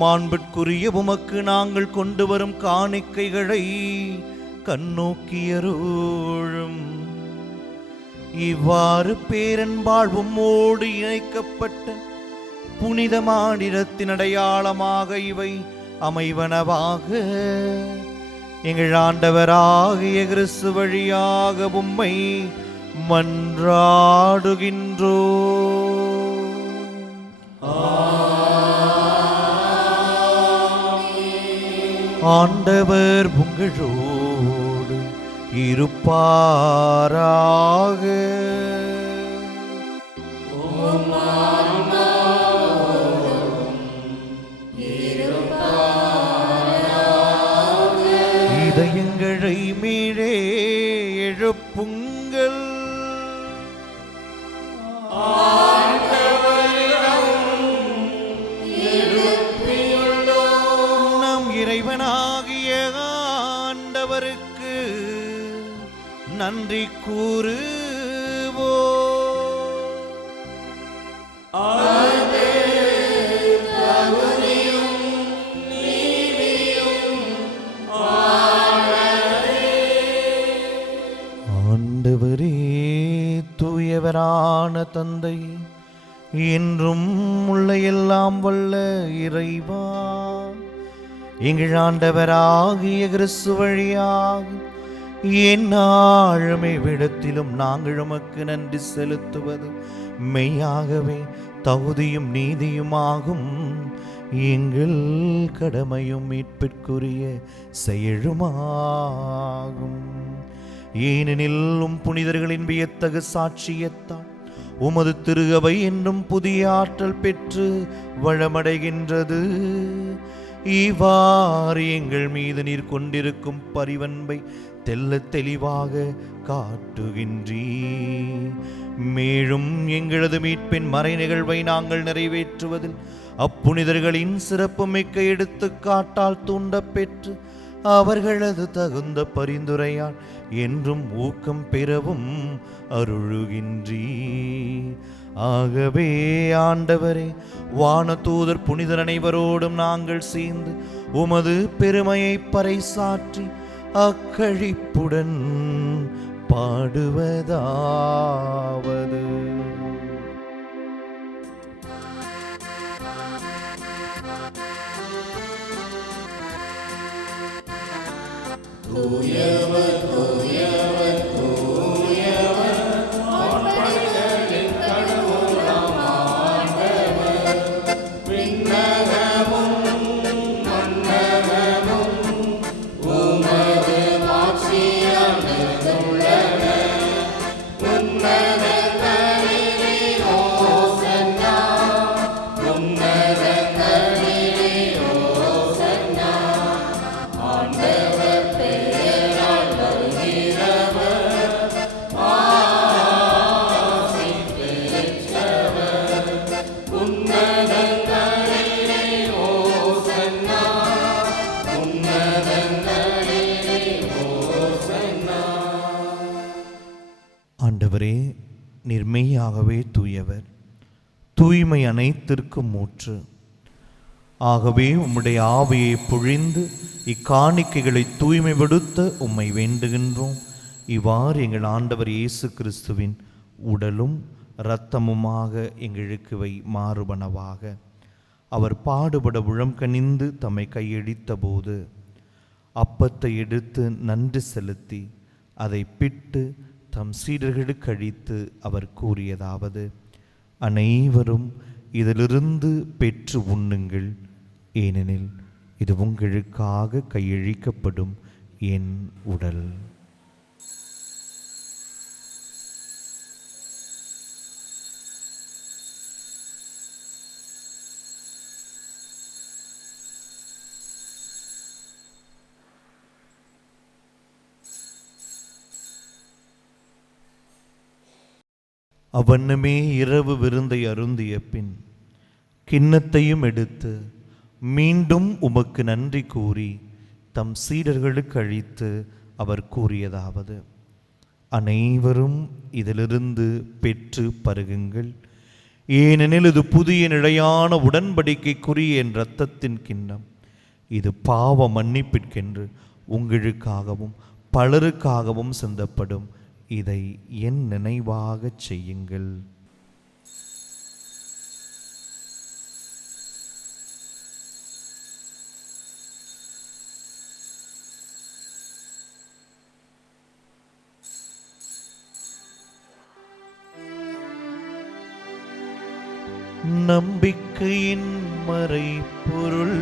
மாண்புக்குரிய உமக்கு நாங்கள் கொண்டு வரும் காணிக்கைகளை கண்ணோக்கியருளும். இவ்வாறு பேரன்பால் உம்மோடு இணைக்கப்பட்ட புனித மாநிலத்தின் அடையாளமாக இவை அமைவனவாக. எங்கள் ஆண்டவராகிய கிறிஸ்து வழியாக உம்மை மன்றாடுகின்றோ. ஆண்டவர் உங்களோடு இருப்பாராக. இதயங்களை மீழே எழுப்புங்கள். நம் இறைவனாகிய ஆண்டவருக்கு நன்றி கூறுவோம். ஆண்டவரே தூயவரான தந்தை, என்றும் உள்ள எல்லாம் வல்ல இறைவா, எங்கள் ஆண்டவராகிய கிறிஸ்து வழியாக எந்நாளுமே விடத்திலும் நாங்கள் உமக்கு நன்றி செலுத்துவது மெய்யாகவே தகுதியும் நீதியுமாகும். எங்கள் கடமையும் மீட்பிற்குரிய செயலுமாகும். ஏனெனில் புனிதர்களின் வியத்தகு சாட்சியத்தால் உமது திருகவை என்றும் புதிய ஆற்றல் பெற்று வளமடைகின்றது. இவ்வாறு எங்கள் மீது நீர் கொண்டிருக்கும் பரிவன்பை தெள்ளத் தெளிவாக காட்டுகின்றீ. மேலும் எங்களது மீட்பின் மறை நிகழ்வை நாங்கள் நிறைவேற்றுவதில் அப்புனிதர்களின் சிறப்பு மிக்க எடுத்துக்காட்டால் தூண்டப் பெற்று அவர்களது தகுந்த பரிந்துரையால் என்றும் ஊக்கம் பெறவும் அருளுகின்றீ. ஆகவே ஆண்டவரே, வானதூதர் புனிதர் அனைவரோடும் நாங்கள் சேர்ந்து உமது பெருமையை பறைசாற்றி அக்களிப்புடன் பாடுவதாவது: தூயவர் தூயவர் தூயவர், வான்படைகளின் கடவுளாம் ஆண்டவர். விண்ணகமும் மண்ணகமும் உமது மாட்சியால் நிறைந்துள்ளன. உன்னதங்களிலே ஓசன்னா, உன்னதங்களிலே ஓசன்னா. ஆண்டவர் பெயரால் வருகிறவர் ஆசி பெற்றவர். உன்னதங்களிலே ஓசன்னா, உன்னதங்களிலே ஓசன்னா. ஆண்டவரே, நீர் மெய்யாகவே தூயவர், தூய்மை அனைத்திற்கும் ஊற்று. ஆகவே உம்முடைய ஆவியை பொழிந்து இக்காணிக்கைகளை தூய்மைப்படுத்த உம்மை வேண்டுகின்றோம். இவ்வாறு எங்கள் ஆண்டவர் இயேசு கிறிஸ்துவின் உடலும் இரத்தமுமாக எங்களுக்கு மாறுபனவாக. அவர் பாடுபட உளம் கனிந்து தம்மை கையெடுத்த போது அப்பத்தை எடுத்து நன்றி செலுத்தி அதை பிட்டு தம் சீடர்களுக்கு அளித்து அவர் கூறியதாவது: அனைவரும் இதிலிருந்து பெற்று உண்ணுங்கள், ஏனெனில் இது உங்களுக்காக கையளிக்கப்படும் என் உடல். அவ்வண்ணமே இரவு விருந்தை அருந்திய பின் கிண்ணத்தையும் எடுத்து மீண்டும் உமக்கு நன்றி கூறி தம் சீடர்களுக்கு அளித்து அவர் கூறியதாவது: அனைவரும் இதிலிருந்து பெற்று பருகுங்கள், ஏனெனில் இது புதிய நிலையான உடன்படிக்கைக்குரிய என் இரத்தத்தின் கிண்ணம். இது பாவ மன்னிப்பிற்கென்று உங்களுக்காகவும் பலருக்காகவும் சிந்தப்படும். இதை என் நினைவாகச் செய்யுங்கள். நம்பிக்கையின் மறைபொருள்.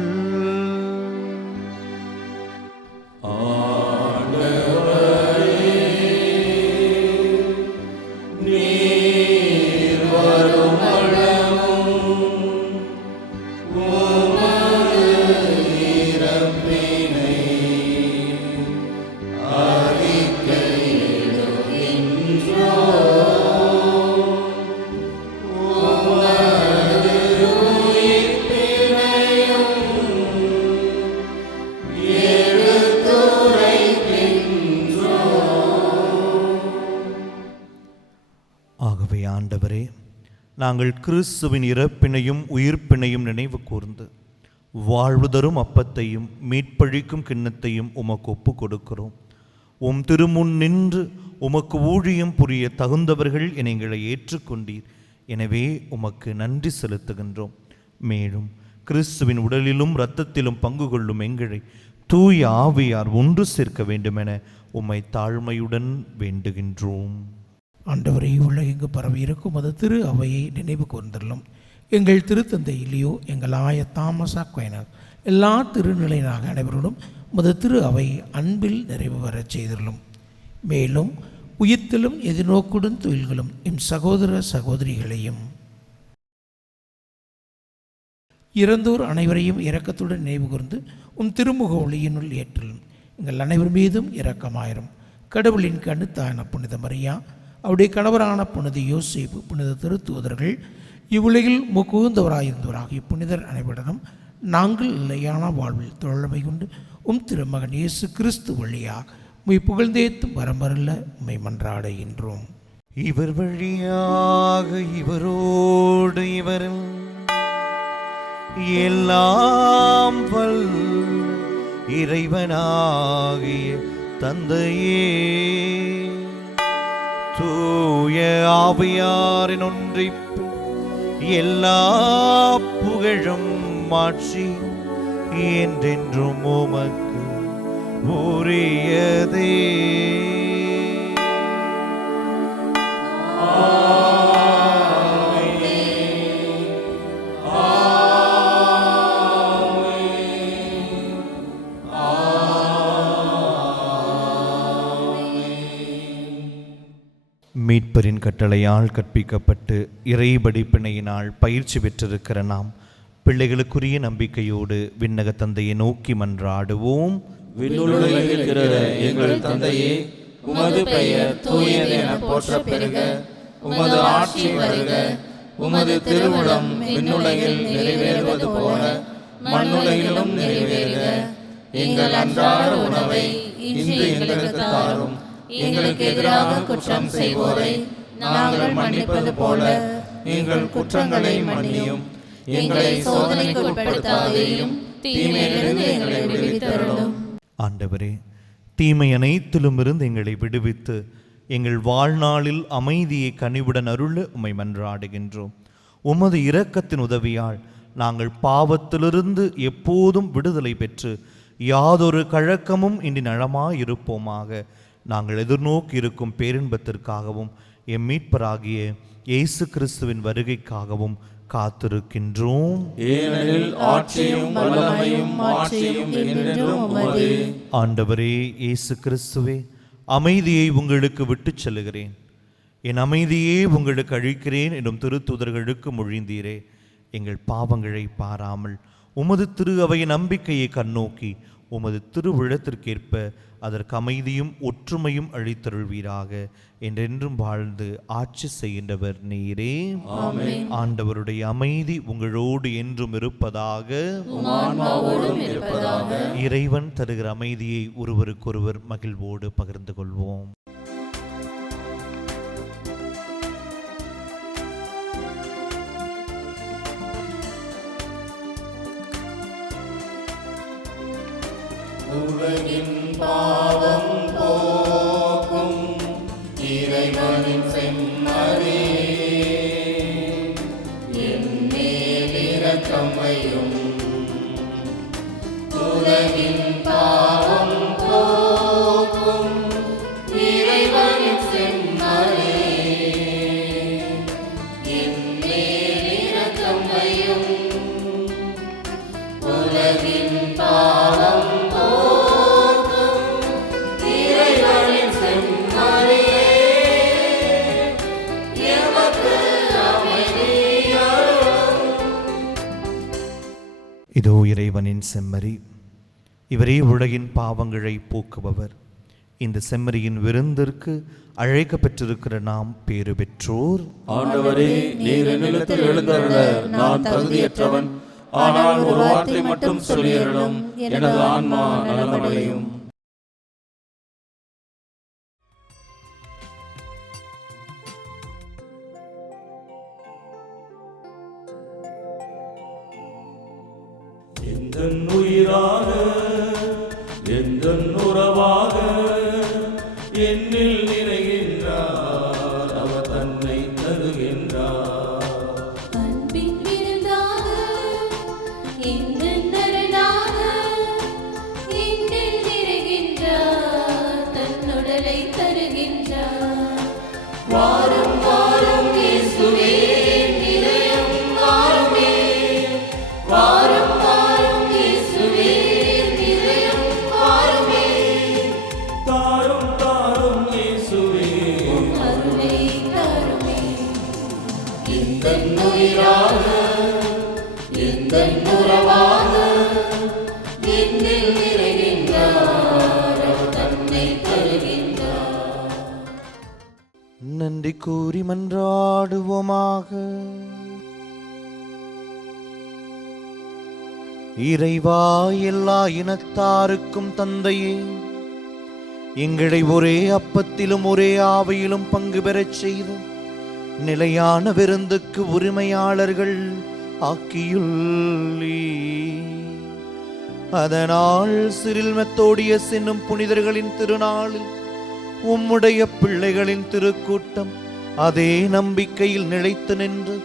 ஆகவே ஆண்டவரே, நாங்கள் கிறிஸ்துவின் இறப்பினையும் உயிர்ப்பினையும் நினைவு கூர்ந்து வாழ்வு தரும் அப்பத்தையும் மீட்பழிக்கும் கிண்ணத்தையும் உமக்கு ஒப்பு கொடுக்கிறோம். உம் திருமுன் நின்று உமக்கு ஊழியம் புரிய தகுந்தவர்கள் என எங்களை ஏற்றுக்கொண்டீர். எனவே உமக்கு நன்றி செலுத்துகின்றோம். மேலும் கிறிஸ்துவின் உடலிலும் இரத்தத்திலும் பங்கு கொள்ளும் எங்களை தூய ஆவியார் ஒன்று சேர்க்க வேண்டுமென உம்மை தாழ்மையுடன் வேண்டுகின்றோம். ஆண்டவரை உலகெங்கு பரவி இருக்கும் அது திரு அவையை நினைவு கூர்ந்தள்ளும். எங்கள் திருத்தந்தை இல்லையோ, எங்கள் ஆய தாமசா கொயனர், எல்லா திருநிலையினாக அனைவரோடும் உமது திரு அவை அன்பில் நிறைவு வரச் செய்துள்ளும். மேலும் உயிர்த்தலும் எதிர்நோக்குடன் தொழில்களும் எம் சகோதர சகோதரிகளையும் இறந்தோர் அனைவரையும் இரக்கத்துடன் நினைவு கூர்ந்து உம் திருமுக ஒளியினுள் ஏற்றலும். எங்கள் அனைவர் மீதும் இரக்கமாயிரும். கடவுளின் கண்ணுத்தான புனித மரியா, அவருடைய கணவரான புனித யோசேப்பு, புனித திருத்தூதர்கள், இவ்வுலகில் முகுந்தவராயிருந்தவராகிய புனிதர் அனைவரிடம் நாங்கள் நிலையான வாழ்வில் தோழமை கொண்டு உம் திருமகன் இயேசு கிறிஸ்து வழியாக உம்மை புகழ்ந்தேத்தும் வரம்பரல்ல உம்மை மன்றாடுகின்றோம். இவர் வழியாக இவரோடு இவரும் எல்லாம் வல்ல இறைவனாகிய தந்தையே, தூய ஆவியாரின் ஒன்றிப்பு எல்லா புகழும் மாட்சியும் என்றென்றும் உமக்கு உரியதே. மீட்பரின் கட்டளையால் கற்பிக்கப்பட்டு இறை படிப்பினையினால் பயிற்சி பெற்றிருக்கிற நாம் பிள்ளைகளுக்குரிய நம்பிக்கையோடு விண்ணக தந்தையை நோக்கி மன்றாடுவோம். விண்ணுலகில் இருக்கிற எங்கள் தந்தையே, உமது பெயர் தூயது என போற்ற பெறுக. உமது ஆட்சி வருக. உமது திருவுளம் விண்ணுலகில் நிறைவேறுவது போல மண்ணுலகிலும் நிறைவேறுக. எங்கள் அன்றாட உணவை இன்று எங்களுக்கு தாரும். எங்களுக்கு எதிராக குற்றம் செய்வோரை நாங்கள் மன்னிப்பது போல எங்கள் குற்றங்களை மன்னியும். எங்களை சோதனைக்கு உட்படுத்தாதேயும், தீமையிலிருந்து எங்களை விடுவித்தருளும். ஆண்டவரே, தீமை அனைத்திலும் இருந்து எங்களை விடுவித்து எங்கள் வாழ்நாளில் அமைதியை கனிவுடன் அருள உம்மை மன்றாடுகின்றோம். உமது இரக்கத்தின் உதவியால் நாங்கள் பாவத்திலிருந்து எப்போதும் விடுதலை பெற்று யாதொரு கழக்கமும் இன்றி நலமாயிருப்போமாக. நாங்கள் எதிர்நோக்கி இருக்கும் பேரின்பத்திற்காகவும் எம் மீட்பராகிய இயேசு கிறிஸ்துவின் வருகைக்காகவும் காத்திருக்கின்றோம். ஏனெனில் ஆட்சியும் வல்லமையும் மாட்சியும் என்றென்றும் உமதே. ஆண்டவரே இயேசு கிறிஸ்துவே, அமைதியை உங்களுக்கு விட்டுச் செல்லுகிறேன், என் அமைதியே உங்களுக்கு அளிக்கிறேன் என்னும் திருத்தூதர்களுக்கு மொழிந்தீரே. எங்கள் பாவங்களை பாராமல் உமது திரு அவையின் நம்பிக்கையை கண்ணோக்கி உமது திருவிழத்திற்கேற்ப அதற்கு அமைதியும் ஒற்றுமையும் அளித்தருள்வீராக. என்றென்றும் வாழ்ந்து ஆட்சி செய்கின்றவர் நீரே. ஆண்டவருடைய அமைதி உங்களோடு என்றும் இருப்பதாக. இறைவன் தருகிற அமைதியை ஒருவருக்கொருவர் மகிழ்வோடு பகிர்ந்து கொள்வோம். உலகின் பாவம் போக்கும் இறைவனின் செம்மறி, என் மேல் இரக்கம் வையும். உலகின் பாவம் போக்கும் இறைவனின் செம்மறி, என் மேல் இரக்கம் வையும். உலகின் பாவம் இதோ இறைவனின் செம்மறி, இவரே உலகின் பாவங்களை போக்குபவர். இந்த செம்மறியின் விருந்திற்கு அழைக்கப்பட்டிருக்கிற நாம் பேறு பெற்றோர். ஆண்டவரே, நீர் என்னிடத்தில் எழுந்தருள நான் தகுதியற்றவன். ஆனால் ஒரு வார்த்தை மட்டும் சொல்லியருளும், எனது ஆன்மா நலமடையும். எந்தன் உயிராக எந்தன் உறவாக என்னில் நிறைகின்றார், அவர் தன்னை தருகின்றார். அன்பின் விருந்தாக எந்தன் அரணாக என்னில் நிறைகின்றார், தன்னுடலை தருகின்றார். வாரும் வாரும் இயேசுவே இதயம் வாருமே, வாரும் வாரும் இயேசுவே இதயம் வாருமே, தாரும் தாரும் இயேசுவே அருளை தாருமே. எந்தன் உயிராக எந்தன் உறவாக என்னில் நிறைகின்றார், அவர் தன்னை தருகின்றார். நன்றி கூறி மன்றாடுவோமாக. இறைவா, எல்லா இனத்தாருக்கும் தந்தையே, எங்களை ஒரே அப்பத்திலும் ஒரே ஆவியிலும் பங்கு பெறச் செய்து நிலையான விருந்துக்கு உரிமையாளர்கள் ஆக்கியுள்ளீ. அதனால் சிறில் மெத்தோடியஸ் என்னும் புனிதர்களின் திருநாளில் உம்முடைய பிள்ளைகளின் திருக்கூட்டம் அதே நம்பிக்கையில் நிலைத்து நின்று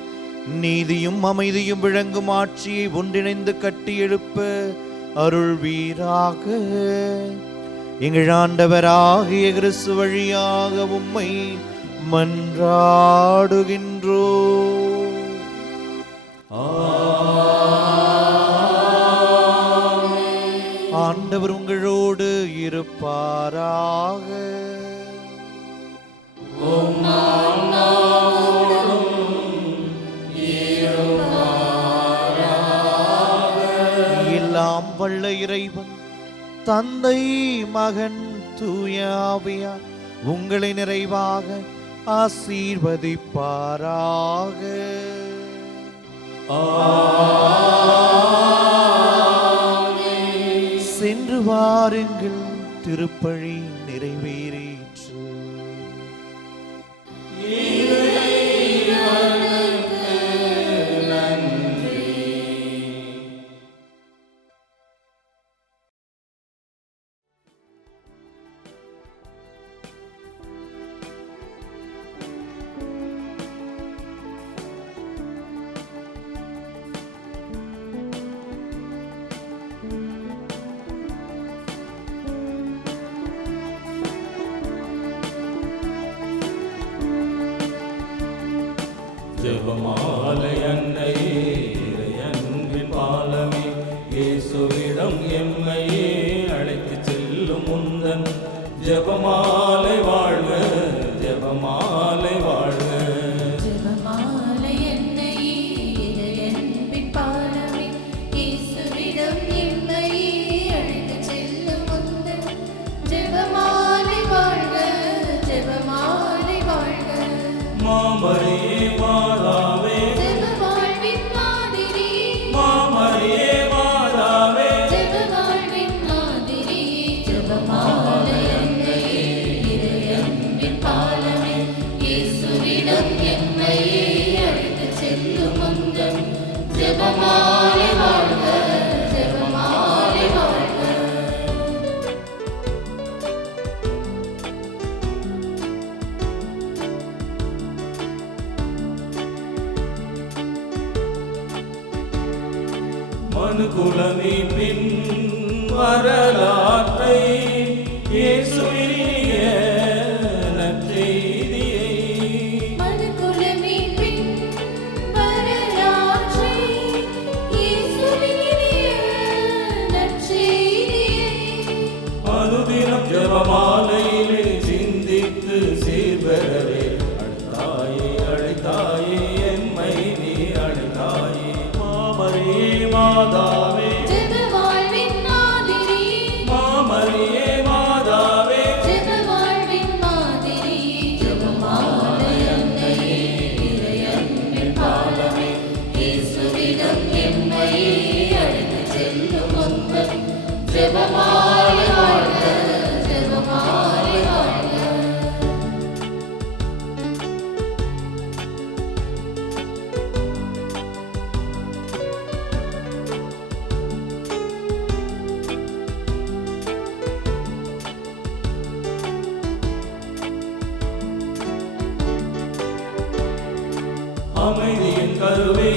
நீதியும் அமைதியும் விளங்கும் ஆட்சியை ஒன்றிணைந்து கட்டியெழுப்ப அருள்வீராக. எங்கள் ஆண்டவராகிய கிறிஸ்து வழியாக உம்மை மன்றாடுகின்றோ. ஆண்டவர் உங்களோடு இருப்பாராக. எல்லாம் வல்ல இறைவன் தந்தை மகன் தூய ஆவியார் உங்களை நிறைவாக ஆசீர்வதிப்பாராக. சென்று வாருங்கள், திருப்பழி நிறைவேறிற்று. ஜெபமாலை அன்னையே, இறையன்பின் பாலமே, இயேசுவிடம் எம்மையே அழைத்து செல்லும் முந்தன் ஜெபமாலை வாழ்க, ஜெபமாலை வாழ்க. ஜெபமாலை என்னையே, இறையன்பின் பாலமே, இயேசுவிடம் எம்மையே அழைத்துச் செல்லும் முந்தன் ஜெபமாலை வாழ்க, ஜெபமாலை வாழ்க. மாமரியே மாதாவே, ஜெப வாழ்வின் மாதிரி, மாமரியே மாதாவே, ஜெப வாழ்வின் மாதிரி. ஜெபமாலை அன்னையே, இறையன்பின் பாலமே, இயேசுவிடம் எம்மையே அழைத்துச் செல்லும் முந்தன் ஜெபமாலை வாழ்க, ஜெபமாலை வாழ்க. மனுகுலமே பின் வரலாற்றை இயேசுவினிய நற்செய்தியை மனுக்குலமே பின் வரலாற்றை இயேசுவினிய நற்செய்தியை அனுதினம் ஜெபமாலையிலே சிந்தித்து சீர்பெறவே அழைத்தாயே, அழைத்தாயே எம்மை நீ அழைத்தாயே. மாமரியே மாதாவே, ஜெப வாழ்வின் மாதிரி, மாமரியே மாதாவே, ஜெப வாழ்வின் மாதிரி. ஜெபமாலை அன்னையே, இறையன்பின் பாலமே, இயேசுவிடம் எம்மையே அழைத்துச் செல்லும் முந்தன் ஜெபமாலை வாழ்க, ஜெபமாலை வாழ்க. அமைதியின் கருவே